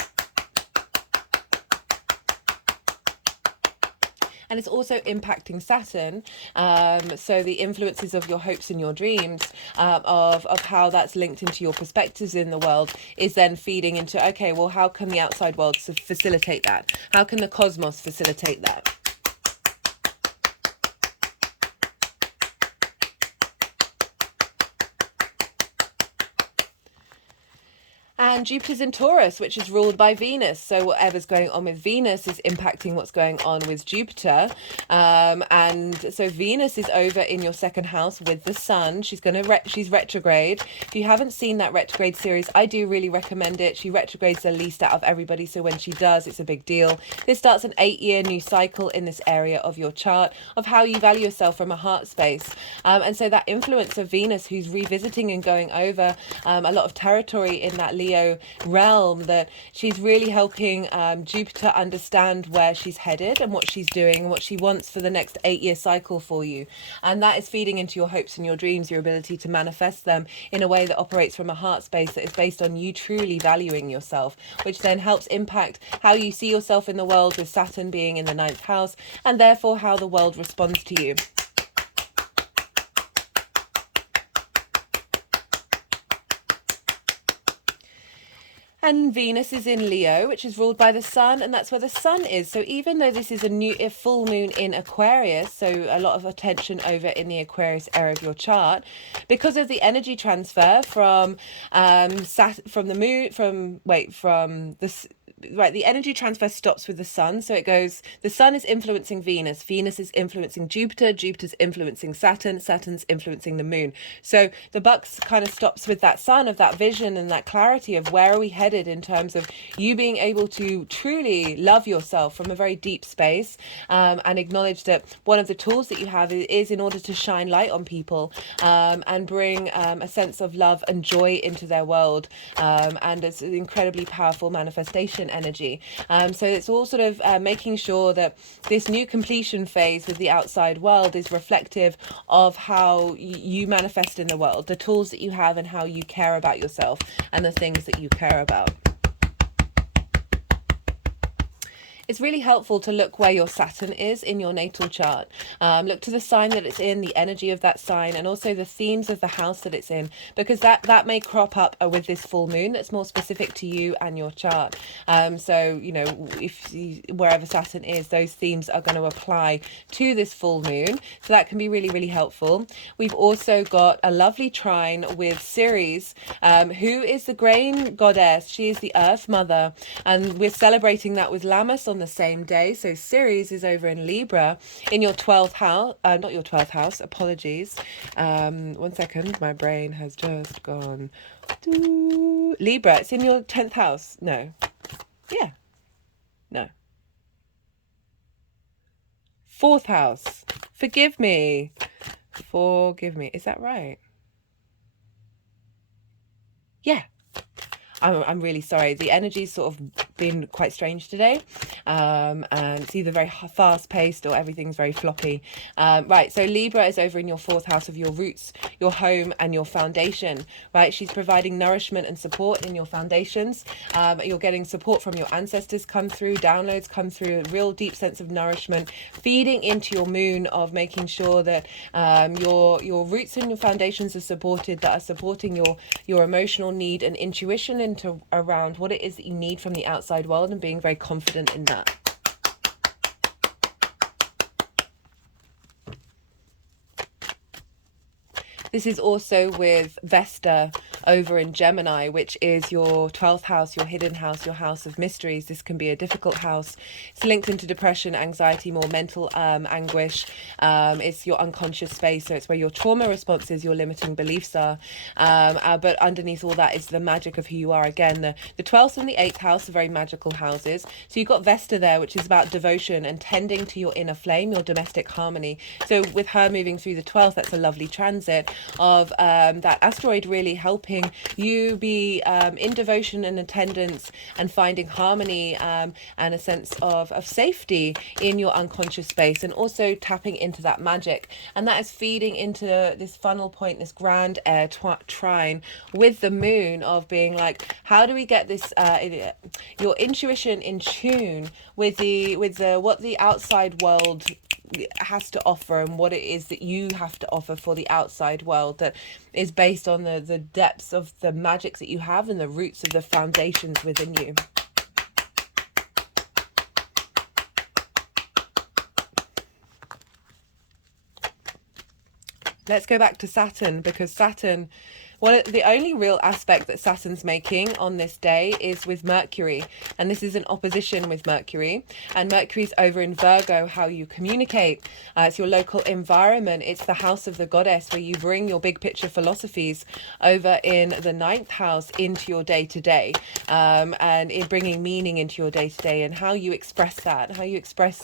And it's also impacting Saturn. So the influences of your hopes and your dreams, of how that's linked into your perspectives in the world, is then feeding into, okay, well, how can the outside world facilitate that? How can the cosmos facilitate that? And Jupiter's in Taurus, which is ruled by Venus. So whatever's going on with Venus is impacting what's going on with Jupiter. And so Venus is over in your second house with the sun. She's she's retrograde. If you haven't seen that retrograde series, I do really recommend it. She retrogrades the least out of everybody. So when she does, it's a big deal. This starts an 8-year new cycle in this area of your chart of how you value yourself from a heart space. And so that influence of Venus, who's revisiting and going over a lot of territory in that Leo realm, that she's really helping Jupiter understand where she's headed and what she's doing and what she wants for the next 8-year cycle for you. And that is feeding into your hopes and your dreams, your ability to manifest them in a way that operates from a heart space that is based on you truly valuing yourself, which then helps impact how you see yourself in the world, with Saturn being in the 9th house, and therefore how the world responds to you. And Venus is in Leo, which is ruled by the sun, and that's where the sun is. So even though this is a full moon in Aquarius, so a lot of attention over in the Aquarius area of your chart, because of the energy transfer from the energy transfer stops with the sun. So it goes, the sun is influencing Venus, Venus is influencing Jupiter, Jupiter's influencing Saturn, Saturn's influencing the moon. So the buck kind of stops with that sun, of that vision and that clarity of where are we headed in terms of you being able to truly love yourself from a very deep space, and acknowledge that one of the tools that you have is in order to shine light on people, and bring a sense of love and joy into their world, and it's an incredibly powerful manifestation energy. So it's all sort of making sure that this new completion phase with the outside world is reflective of how you manifest in the world, the tools that you have and how you care about yourself and the things that you care about. It's really helpful to look where your Saturn is in your natal chart. Look to the sign that it's in, the energy of that sign, and also the themes of the house that it's in, because that may crop up with this full moon that's more specific to you and your chart. So, you know, wherever Saturn is, those themes are going to apply to this full moon. So that can be really, really helpful. We've also got a lovely trine with Ceres, who is the grain goddess. She is the earth mother, and we're celebrating that with Lammas on the same day. So Ceres is over in Libra in your 12th house, not your 12th house, apologies. 1 second, my brain has just gone. Libra, it's in your 10th house. No. Yeah. No. 4th house. Forgive me. Is that right? Yeah. I'm really sorry. The energy's sort of been quite strange today, and it's either very fast paced or everything's very floppy. Right, so Libra is over in your 4th house of your roots, your home, and your foundation. Right, she's providing nourishment and support in your foundations. You're getting support from your ancestors come through, downloads come through, a real deep sense of nourishment, feeding into your moon of making sure that your roots and your foundations are supported, that are supporting your emotional need and intuition into around what it is that you need from the outside world, and being very confident in that. This is also with Vesta over in Gemini, which is your 12th house, your hidden house, your house of mysteries. This can be a difficult house. It's linked into depression, anxiety, more mental anguish. It's your unconscious space, so it's where your trauma responses, your limiting beliefs are. But underneath all that is the magic of who you are. Again, the 12th and the 8th house are very magical houses. So you've got Vesta there, which is about devotion and tending to your inner flame, your domestic harmony. So with her moving through the 12th, that's a lovely transit of that asteroid really helping you be in devotion and attendance and finding harmony and a sense of safety in your unconscious space, and also tapping into that magic. And that is feeding into this funnel point, this grand air trine with the moon, of being like, how do we get this your intuition in tune with the what the outside world has to offer, and what it is that you have to offer for the outside world, that is based on the depths of the magic that you have and the roots of the foundations within you. Let's go back to Saturn, because Saturn, the only real aspect that Saturn's making on this day is with Mercury, and this is an opposition with Mercury, and Mercury's over in Virgo, how you communicate. It's your local environment. It's the house of the goddess, where you bring your big picture philosophies over in the 9th house into your day-to-day, and in bringing meaning into your day-to-day, and how you express that, how you express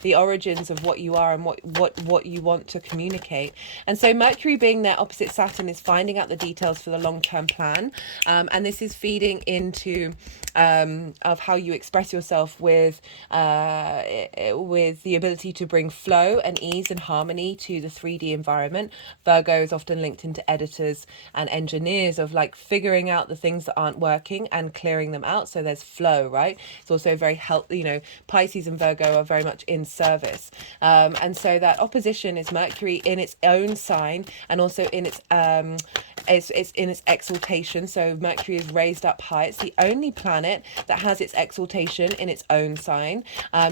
the origins of what you are and what you want to communicate. And so Mercury being there opposite Saturn is finding out the details for the long-term plan, and this is feeding into of how you express yourself with the ability to bring flow and ease and harmony to the 3D environment. Virgo is often linked into editors and engineers, of like figuring out the things that aren't working and clearing them out, so there's flow, right? It's also very healthy, you know, Pisces and Virgo are very much in service, and so that opposition is Mercury in its own sign, and also in its in its exaltation. So Mercury is raised up high. It's the only planet that has its exaltation in its own sign.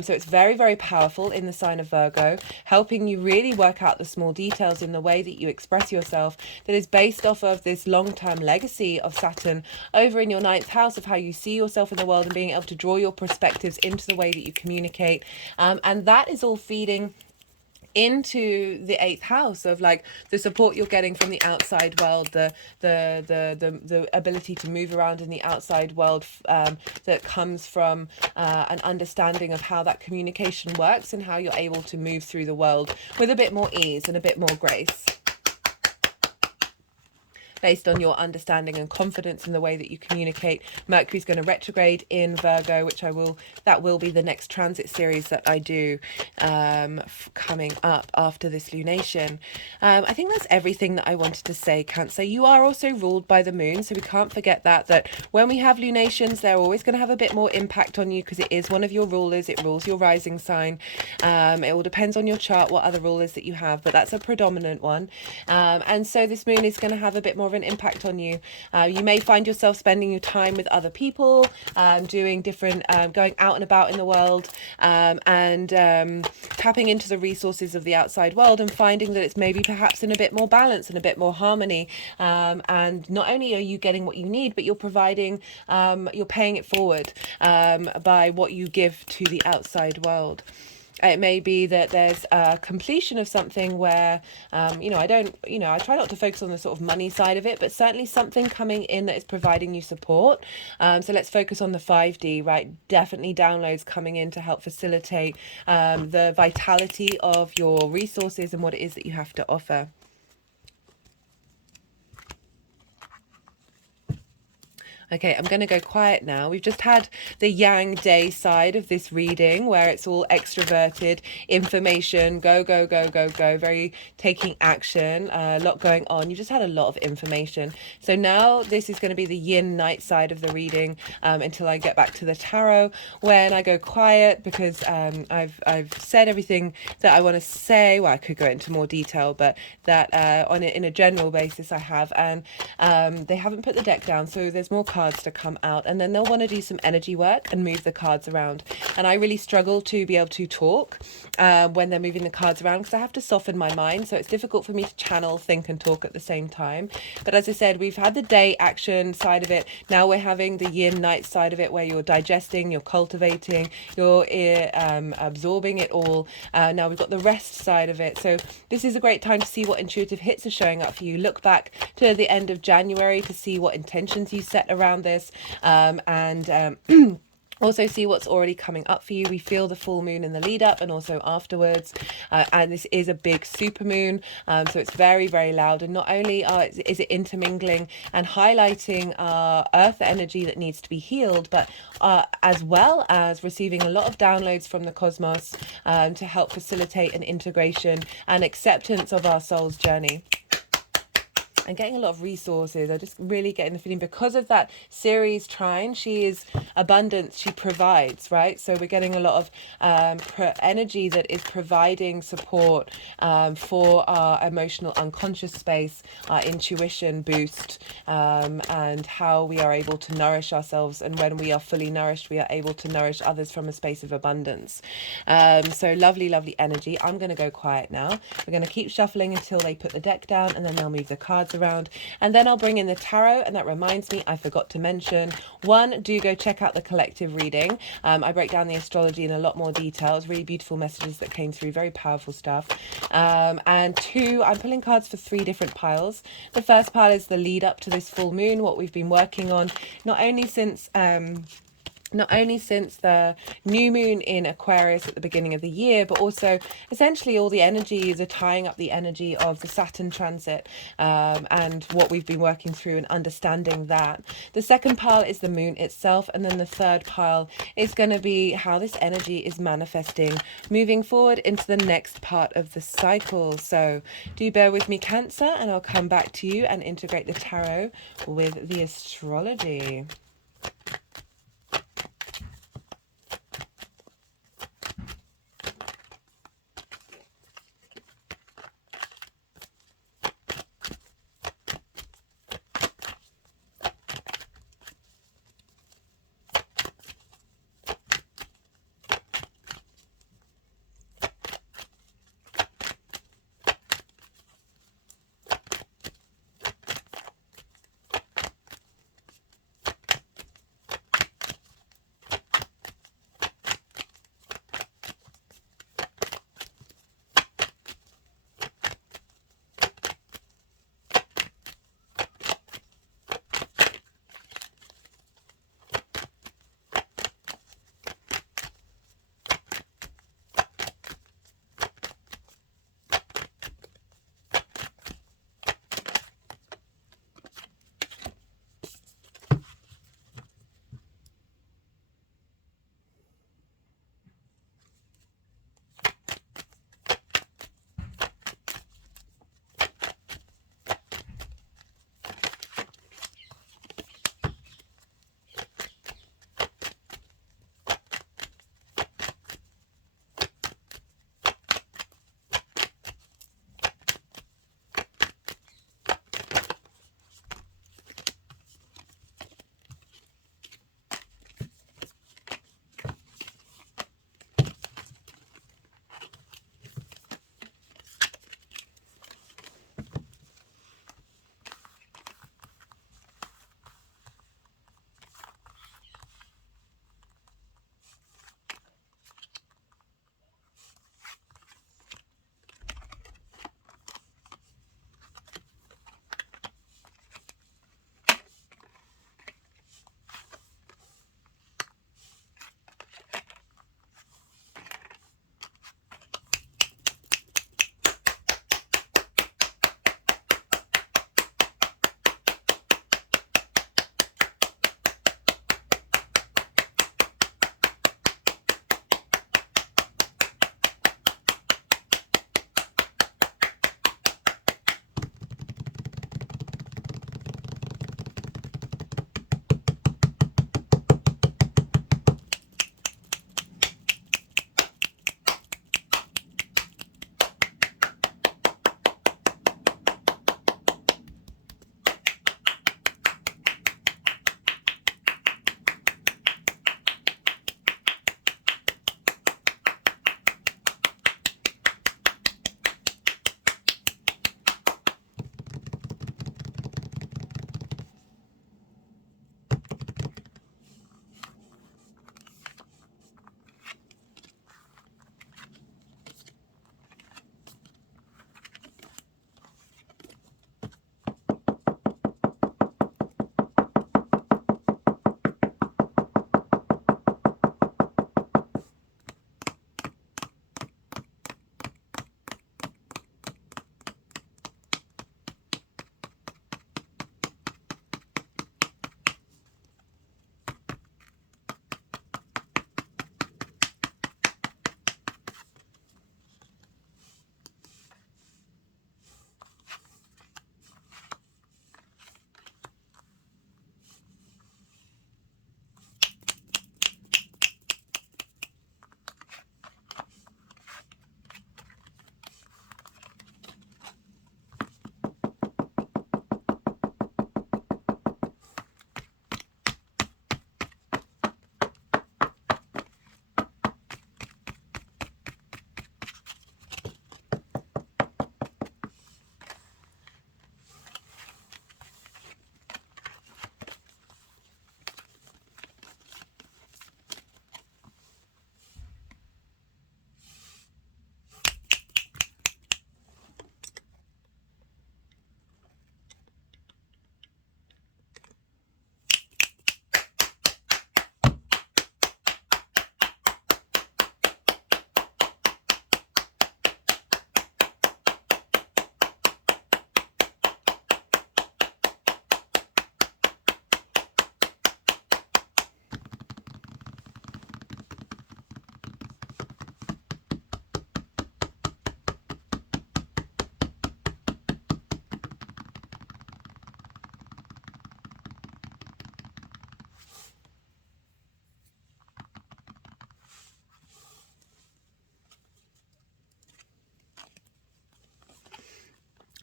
So it's very, very powerful in the sign of Virgo, helping you really work out the small details in the way that you express yourself, that is based off of this long-term legacy of Saturn over in your 9th house, of how you see yourself in the world and being able to draw your perspectives into the way that you communicate. And that is all feeding into the 8th house of like the support you're getting from the outside world, the ability to move around in the outside world, that comes from an understanding of how that communication works and how you're able to move through the world with a bit more ease and a bit more grace. based on your understanding and confidence in the way that you communicate. Mercury's going to retrograde in Virgo, which that will be the next transit series that I do coming up after this lunation. I think that's everything that I wanted to say, Cancer. You are also ruled by the moon, so we can't forget that when we have lunations, they're always going to have a bit more impact on you because it is one of your rulers. It rules your rising sign. It all depends on your chart what other rulers that you have, but that's a predominant one. And so this moon is going to have a bit more of an impact on you. You may find yourself spending your time with other people, doing different, going out and about in the world, and tapping into the resources of the outside world and finding that it's maybe perhaps in a bit more balance and a bit more harmony. And not only are you getting what you need, but you're providing, you're paying it forward by what you give to the outside world. It may be that there's a completion of something where, I try not to focus on the sort of money side of it, but certainly something coming in that is providing you support. So let's focus on the 5D, right? Definitely downloads coming in to help facilitate the vitality of your resources and what it is that you have to offer. Okay, I'm going to go quiet now. We've just had the Yang Day side of this reading where it's all extroverted, information, go, go, go, go, go, very taking action, a lot going on. You just had a lot of information. So now this is going to be the yin night side of the reading until I get back to the tarot when I go quiet because I've said everything that I want to say. Well, I could go into more detail, but that in a general basis I have. And they haven't put the deck down, so there's more cards to come out, and then they'll want to do some energy work and move the cards around. And I really struggle to be able to talk when they're moving the cards around because I have to soften my mind, so it's difficult for me to channel, think and talk at the same time. But as I said, we've had the day action side of it. Now we're having the yin night side of it where you're digesting, you're cultivating, you're absorbing it all. Now we've got the rest side of it. So this is a great time to see what intuitive hits are showing up for you. Look back to the end of January to see what intentions you set around this, and also see what's already coming up for you. We feel the full moon in the lead up and also afterwards, and this is a big super moon, so it's very, very loud. And not only is it intermingling and highlighting earth energy that needs to be healed, but as well as receiving a lot of downloads from the cosmos to help facilitate an integration and acceptance of our soul's journey. And getting a lot of resources. I just really getting the feeling because of that Ceres trine, she is abundance, she provides, right? So we're getting a lot of energy that is providing support for our emotional unconscious space, our intuition boost, and how we are able to nourish ourselves. And when we are fully nourished, we are able to nourish others from a space of abundance. So lovely, lovely energy. I'm going to go quiet now. We're going to keep shuffling until they put the deck down, and then they'll move the cards around, and then I'll bring in the tarot. And that reminds me, I forgot to mention, one, do go check out the collective reading. I break down the astrology in a lot more detail. It's really beautiful messages that came through, very powerful stuff. And two, I'm pulling cards for 3 different piles. The first pile is the lead up to this full moon, what we've been working on, not only since the new moon in Aquarius at the beginning of the year, but also essentially all the energies are tying up the energy of the Saturn transit, and what we've been working through and understanding that. The second pile is the moon itself, and then the third pile is going to be how this energy is manifesting moving forward into the next part of the cycle. So do bear with me, Cancer, and I'll come back to you and integrate the tarot with the astrology.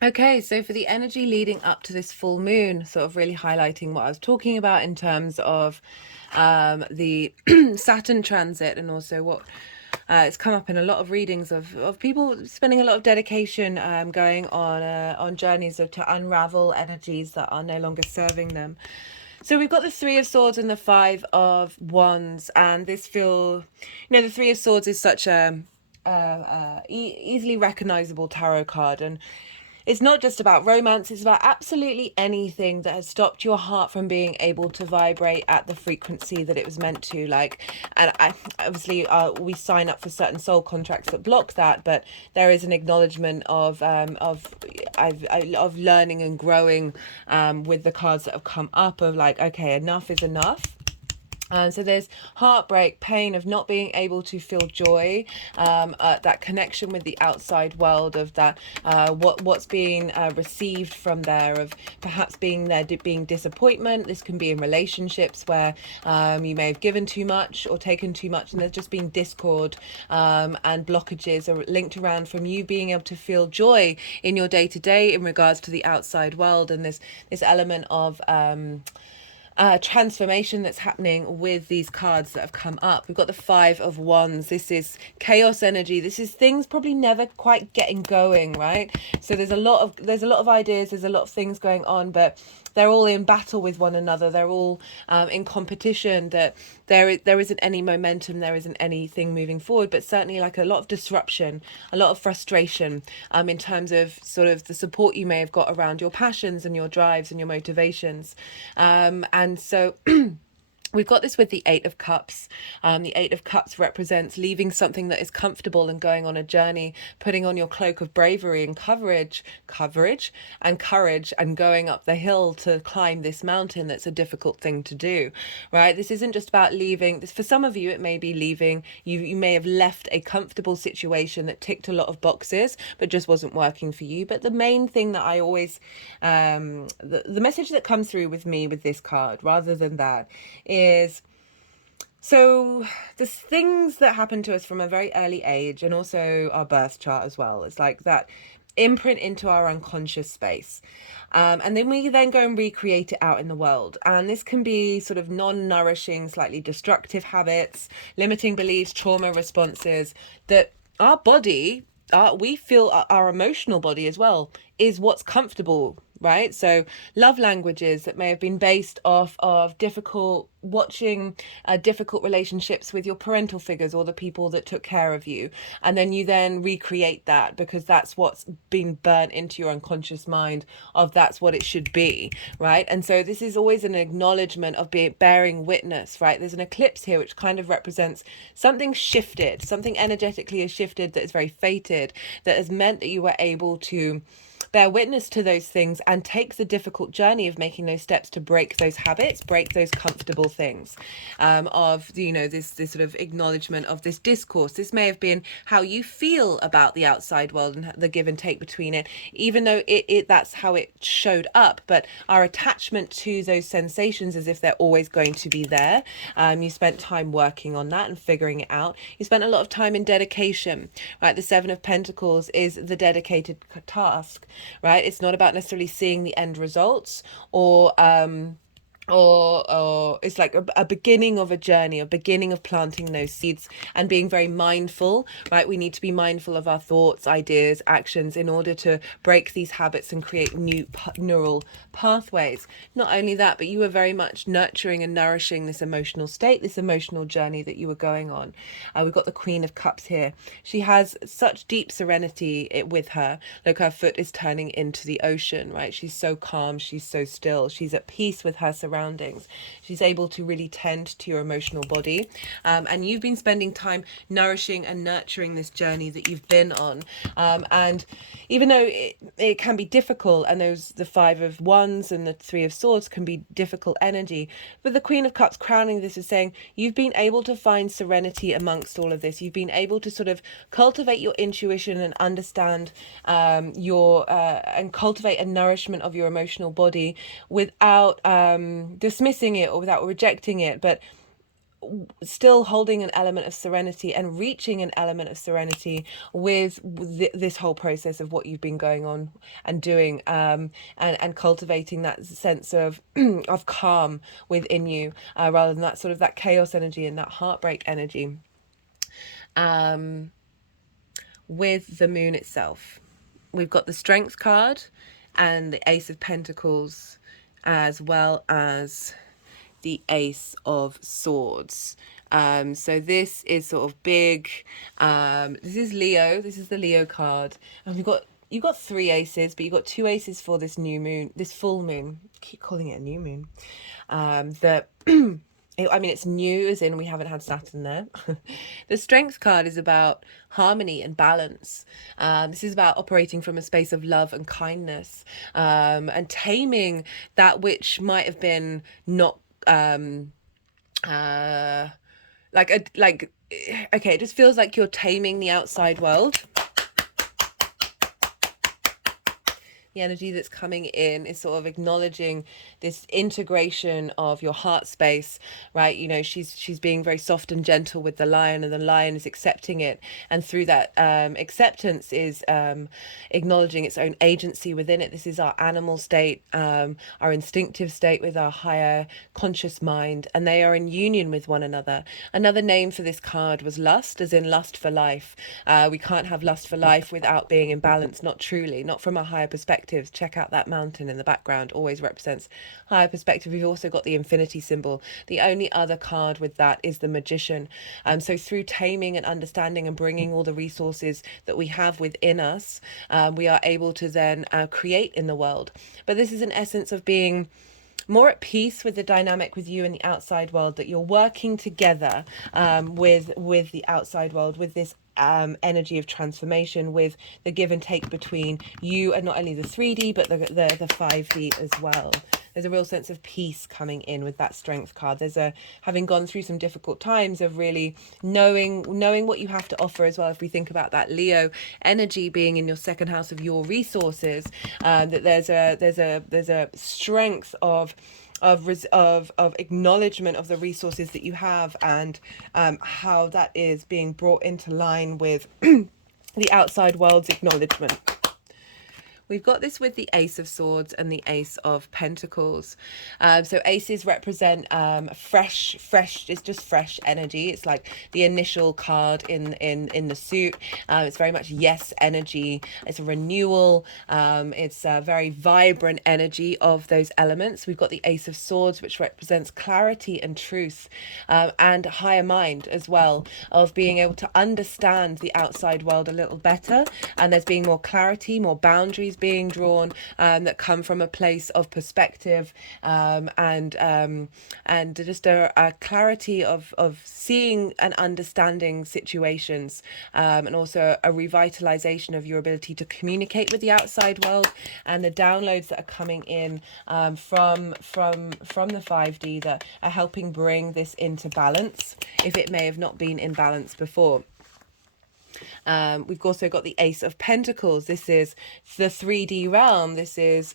Okay, so for the energy leading up to this full moon, sort of really highlighting what I was talking about in terms of the Saturn transit, and also what it's come up in a lot of readings of people spending a lot of dedication going on journeys to unravel energies that are no longer serving them. So we've got the Three of Swords and the Five of Wands, and this the Three of Swords is such a easily recognizable tarot card, and it's not just about romance, it's about absolutely anything that has stopped your heart from being able to vibrate at the frequency that it was meant to. Obviously, we sign up for certain soul contracts that block that, but there is an acknowledgement of learning and growing with the cards that have come up of like, okay, enough is enough. So there's heartbreak, pain of not being able to feel joy, that connection with the outside world, of that what's being received from there, of perhaps being disappointment. This can be in relationships where you may have given too much or taken too much, and there's just been discord and blockages are linked around from you being able to feel joy in your day-to-day in regards to the outside world, and this element of transformation that's happening with these cards that have come up. We've got the Five of Wands. This is chaos energy. This is things probably never quite getting going, right? So there's a lot of ideas, there's a lot of things going on, but they're all in battle with one another. They're all in competition. That there isn't any momentum, there isn't anything moving forward, but certainly like a lot of disruption, a lot of frustration in terms of sort of the support you may have got around your passions and your drives and your motivations. And so we've got this with the Eight of Cups. The Eight of Cups represents leaving something that is comfortable and going on a journey, putting on your cloak of bravery and courage, and going up the hill to climb this mountain that's a difficult thing to do, right? This isn't just about leaving. For some of you, it may be leaving. You may have left a comfortable situation that ticked a lot of boxes, but just wasn't working for you. But the main thing that I always, the message that comes through with me with this card, rather than that, is so the things that happen to us from a very early age, and also our birth chart as well, it's like that imprint into our unconscious space, and then we then go and recreate it out in the world. And this can be sort of non-nourishing, slightly destructive habits, limiting beliefs, trauma responses that our body, we feel our emotional body as well, is what's comfortable, right? So love languages that may have been based off of watching difficult relationships with your parental figures or the people that took care of you, and then you then recreate that because that's what's been burnt into your unconscious mind of that's what it should be, right? And so this is always an acknowledgement of bearing witness, right? There's an eclipse here which kind of represents something shifted, something energetically has shifted, that is very fated, that has meant that you were able to bear witness to those things and take the difficult journey of making those steps to break those habits, break those comfortable things, of, this sort of acknowledgement of this discourse. This may have been how you feel about the outside world and the give and take between it, even though that's how it showed up, but our attachment to those sensations as if they're always going to be there. You spent time working on that and figuring it out. You spent a lot of time in dedication, right? The Seven of Pentacles is the dedicated task, right? It's not about necessarily seeing the end results, or it's like a beginning of a journey, a beginning of planting those seeds and being very mindful, right? We need to be mindful of our thoughts, ideas, actions in order to break these habits and create new neural pathways. Not only that, but you were very much nurturing and nourishing this emotional state, this emotional journey that you were going on. We've got the Queen of Cups here. She has such deep serenity with her. Look, her foot is turning into the ocean, right? She's so calm, she's so still, she's at peace with her surroundings. She's able to really tend to your emotional body, and you've been spending time nourishing and nurturing this journey that you've been on, and even though it can be difficult, and the Five of Wands and the Three of Swords can be difficult energy, but the Queen of Cups crowning this is saying you've been able to find serenity amongst all of this. You've been able to sort of cultivate your intuition and understand and cultivate a nourishment of your emotional body without dismissing it or without rejecting it, but still holding an element of serenity and reaching an element of serenity with this whole process of what you've been going on and doing, and cultivating that sense of of calm within you, rather than that sort of that chaos energy and that heartbreak energy. With the moon itself, we've got the Strength card and the Ace of Pentacles, as well as the Ace of Swords. So this is sort of big. This is Leo. This is the Leo card, and you've got 3 aces, but you've got 2 aces for this new moon, this full moon. I keep calling it a new moon. That I mean, it's new as in we haven't had Saturn there. The Strength card is about harmony and balance. This is about operating from a space of love and kindness, and taming that which might have been not like okay, it just feels like you're taming the outside world. The energy that's coming in is sort of acknowledging this integration of your heart space, right? You know, she's being very soft and gentle with the lion, and the lion is accepting it, and through that acceptance is acknowledging its own agency within it. This is our animal state, our instinctive state with our higher conscious mind, and they are in union with one another. Another name for this card was lust, as in lust for life. We can't have lust for life without being in balance, not truly, not from a higher perspective. Check out that mountain in the background, always represents higher perspective. We've also got the infinity symbol. The only other card with that is the Magician. So through taming and understanding and bringing all the resources that we have within us, we are able to then create in the world. But this is an essence of being more at peace with the dynamic with you and the outside world, that you're working together with the outside world, with this energy of transformation, with the give and take between you and not only the 3D but the 5D as well. There's a real sense of peace coming in with that Strength card. There's a having gone through some difficult times of really knowing what you have to offer as well. If we think about that Leo energy being in your second house of your resources, that there's a strength of acknowledgement of the resources that you have, and how that is being brought into line with the outside world's acknowledgement. We've got this with the Ace of Swords and the Ace of Pentacles. So aces represent fresh, it's just fresh energy. It's like the initial card in the suit. It's very much yes energy. It's a renewal. It's a very vibrant energy of those elements. We've got the Ace of Swords, which represents clarity and truth, and higher mind as well, of being able to understand the outside world a little better. And there's being more clarity, more boundaries being drawn, that come from a place of perspective, and just a clarity of seeing and understanding situations, and also a revitalization of your ability to communicate with the outside world, and the downloads that are coming in from the 5D that are helping bring this into balance if it may have not been in balance before. We've also got the Ace of Pentacles. This is the 3D realm. This is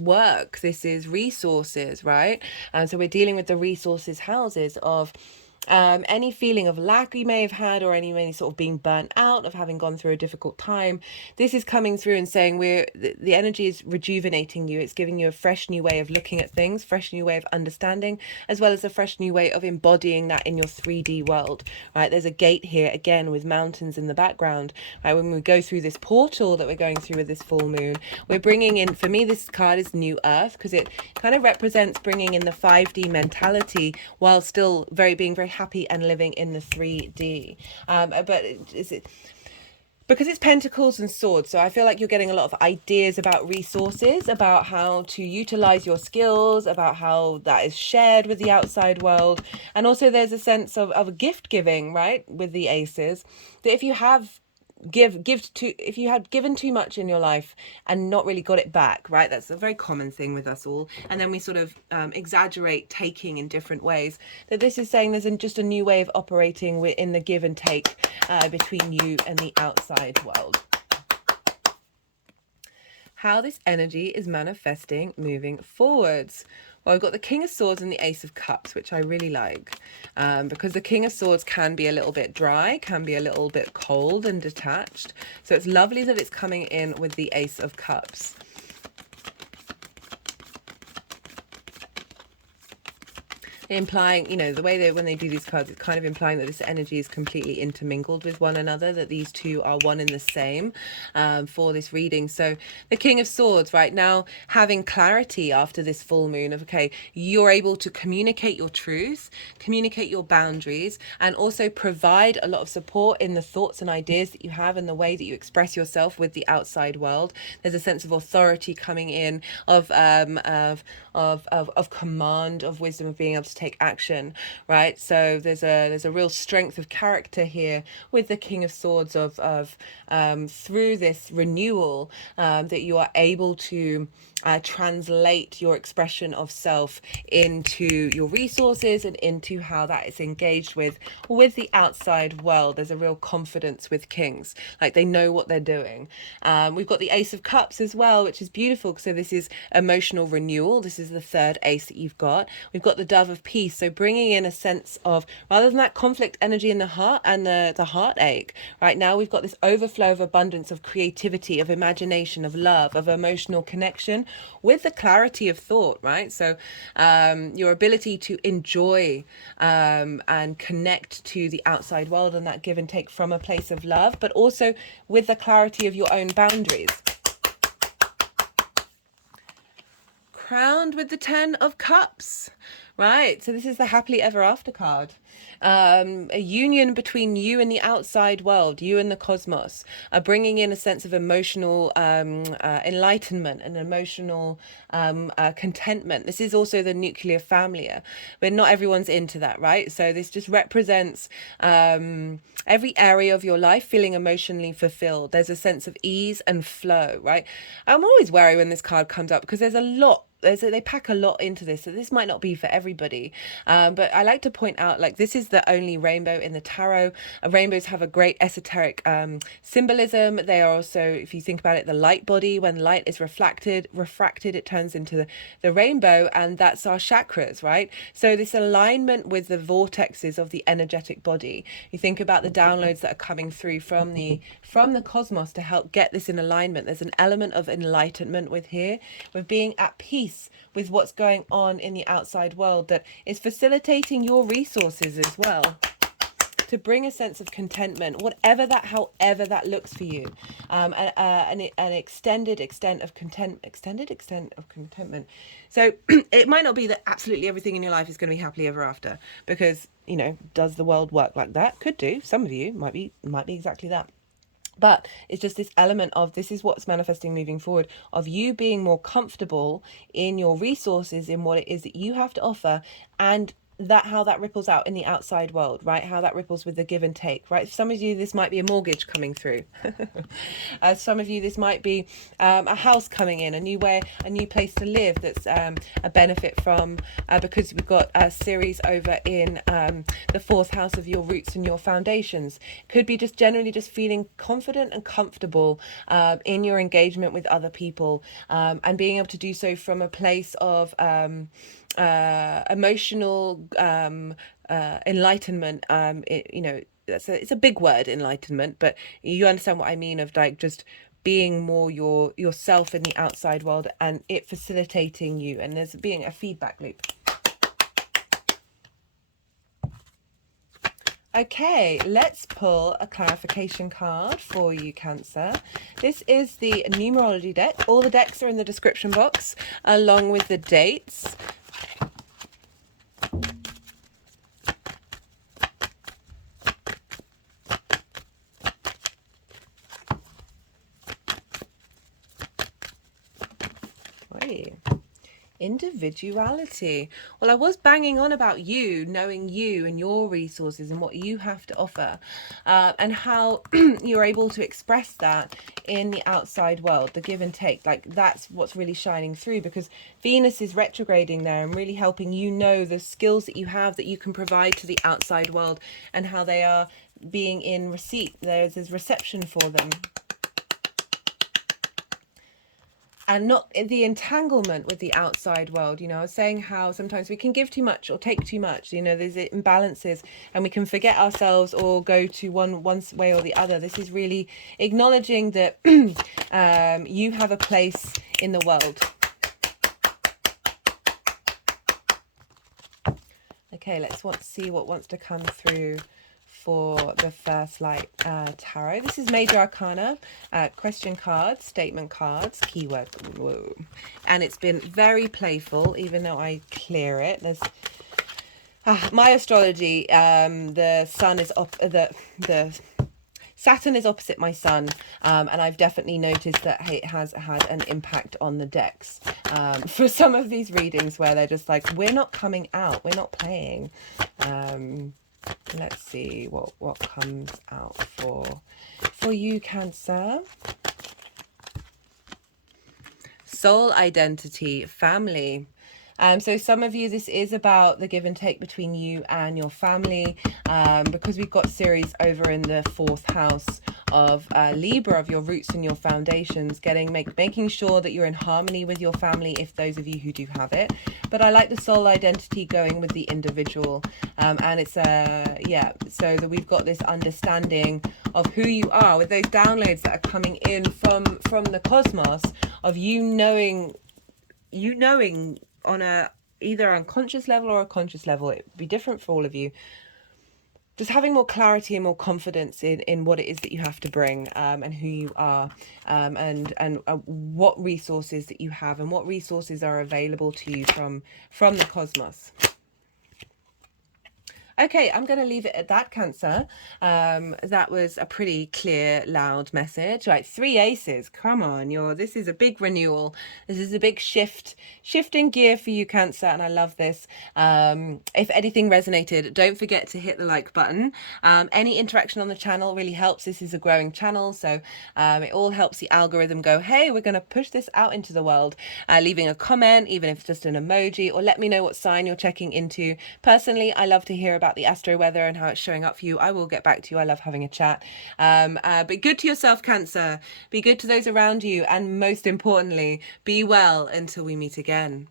work. This is resources, right? So we're dealing with the resources houses of any feeling of lack you may have had, or any sort of being burnt out, of having gone through a difficult time. This is coming through and saying the energy is rejuvenating you. It's giving you a fresh new way of looking at things, fresh new way of understanding, as well as a fresh new way of embodying that in your 3D world, right? There's a gate here again with mountains in the background, right? When we go through this portal that we're going through with this full moon, we're bringing in, for me this card is New Earth, because it kind of represents bringing in the 5D mentality while still being very happy and living in the 3D. But is it because it's Pentacles and Swords, so I feel like you're getting a lot of ideas about resources, about how to utilize your skills, about how that is shared with the outside world. And also there's a sense of gift giving, right, with the aces, that if you have if you had given too much in your life and not really got it back, right? That's a very common thing with us all. And then we sort of exaggerate taking in different ways. That this is saying there's just a new way of operating in the give and take between you and the outside world. How this energy is manifesting moving forwards. Well, I've got the King of Swords and the Ace of Cups, which I really like, because the King of Swords can be a little bit dry, can be a little bit cold and detached. So it's lovely that it's coming in with the Ace of Cups. Implying, you know, the way they, when they do these cards, it's kind of implying that this energy is completely intermingled with one another, that these two are one and the same for this reading. So the King of Swords right now, having clarity after this full moon of, okay, you're able to communicate your truth, communicate your boundaries, and also provide a lot of support in the thoughts and ideas that you have and the way that you express yourself with the outside world. There's a sense of authority coming in, of command, of wisdom, of being able to take action, right? So there's a real strength of character here with the King of Swords of through this renewal, that you are able to translate your expression of self into your resources and into how that is engaged with the outside world. There's a real confidence with kings, like they know what they're doing. We've got the Ace of Cups as well, which is beautiful. So this is emotional renewal. This is the third ace that you've got. We've got the Dove of Peace, so bringing in a sense of, rather than that conflict energy in the heart and the heartache, right now we've got this overflow of abundance, of creativity, of imagination, of love, of emotional connection with the clarity of thought, right? So your ability to enjoy and connect to the outside world and that give and take from a place of love, but also with the clarity of your own boundaries. Crowned with the Ten of Cups, right? So this is the happily ever after card. A union between you and the outside world, you and the cosmos, bringing in a sense of emotional enlightenment and emotional contentment. This is also the nuclear family, but not everyone's into that, right? So this just represents every area of your life feeling emotionally fulfilled. There's a sense of ease and flow, right? I'm always wary when this card comes up because there's a lot. They pack a lot into this, so this might not be for everybody, but I like to point out, like, this is the only rainbow in the tarot. Rainbows have a great esoteric symbolism. They are also, if you think about it, the light body. When light is refracted, it turns into the rainbow, and that's our chakras, right? So this alignment with the vortexes of the energetic body. You think about the downloads that are coming through from the cosmos to help get this in alignment. There's an element of enlightenment with here, with being at peace with what's going on in the outside world, that is facilitating your resources as well, to bring a sense of contentment, however that looks for you, an extended extent of contentment. So it might not be that absolutely everything in your life is going to be happily ever after, because, you know, does the world work like that? Could do. Some of you might be exactly that. But it's just this element of, this is what's manifesting moving forward, of you being more comfortable in your resources, in what it is that you have to offer, and that how that ripples out in the outside world, right? How that ripples with the give and take, right? For some of you, this might be a mortgage coming through. Some of you, this might be a house coming in, a new place to live, that's a benefit from, because we've got a series over in the fourth house of your roots and your foundations. Could be just generally just feeling confident and comfortable in your engagement with other people, and being able to do so from a place of emotional enlightenment. It's a big word, enlightenment, but you understand what I mean, of like just being more yourself in the outside world, and it facilitating you, and there's being a feedback loop. Okay, let's pull a clarification card for you, Cancer. This is the numerology deck. All the decks are in the description box, along with the dates. Individuality. Well, I was banging on about you, knowing you and your resources and what you have to offer, and how you're able to express that in the outside world, the give and take. Like, that's what's really shining through, because Venus is retrograding there and really helping you know the skills that you have that you can provide to the outside world, and how they are being in receipt. There's reception for them. and not the entanglement with the outside world. You know, I was saying how sometimes we can give too much or take too much. You know, there's imbalances, and we can forget ourselves or go to one way or the other. This is really acknowledging that you have a place in the world. Okay, let's see what wants to come through for the first light tarot. This is Major Arcana, question cards, statement cards, keyword. Whoa. And it's been very playful, even though I clear it. There's my astrology. The sun is the Saturn is opposite my sun, and I've definitely noticed that it has had an impact on the decks for some of these readings where they're just like, we're not coming out, we're not playing. Let's see what comes out for you, Cancer. Soul identity, family. So some of you, this is about the give and take between you and your family, because we've got Ceres over in the 4th house of Libra, of your roots and your foundations, making sure that you're in harmony with your family, if those of you who do have it. But I like the soul identity going with the individual, and it's so that we've got this understanding of who you are with those downloads that are coming in from the cosmos, of you knowing on a either unconscious level or a conscious level. It would be different for all of you. Just having more clarity and more confidence in what it is that you have to bring, and who you are, and what resources that you have and what resources are available to you from the cosmos. Okay, I'm going to leave it at that, Cancer. That was a pretty clear, loud message. Right, 3 aces. Come on, this is a big renewal. This is a big shifting gear for you, Cancer, and I love this. If anything resonated, don't forget to hit the like button. Any interaction on the channel really helps. This is a growing channel, so it all helps the algorithm go, hey, we're going to push this out into the world. Leaving a comment, even if it's just an emoji, or let me know what sign you're checking into. Personally, I love to hear about the astro weather and how it's showing up for you. I will get back to you. I love having a chat. Be good to yourself, Cancer. Be good to those around you, and most importantly, be well until we meet again.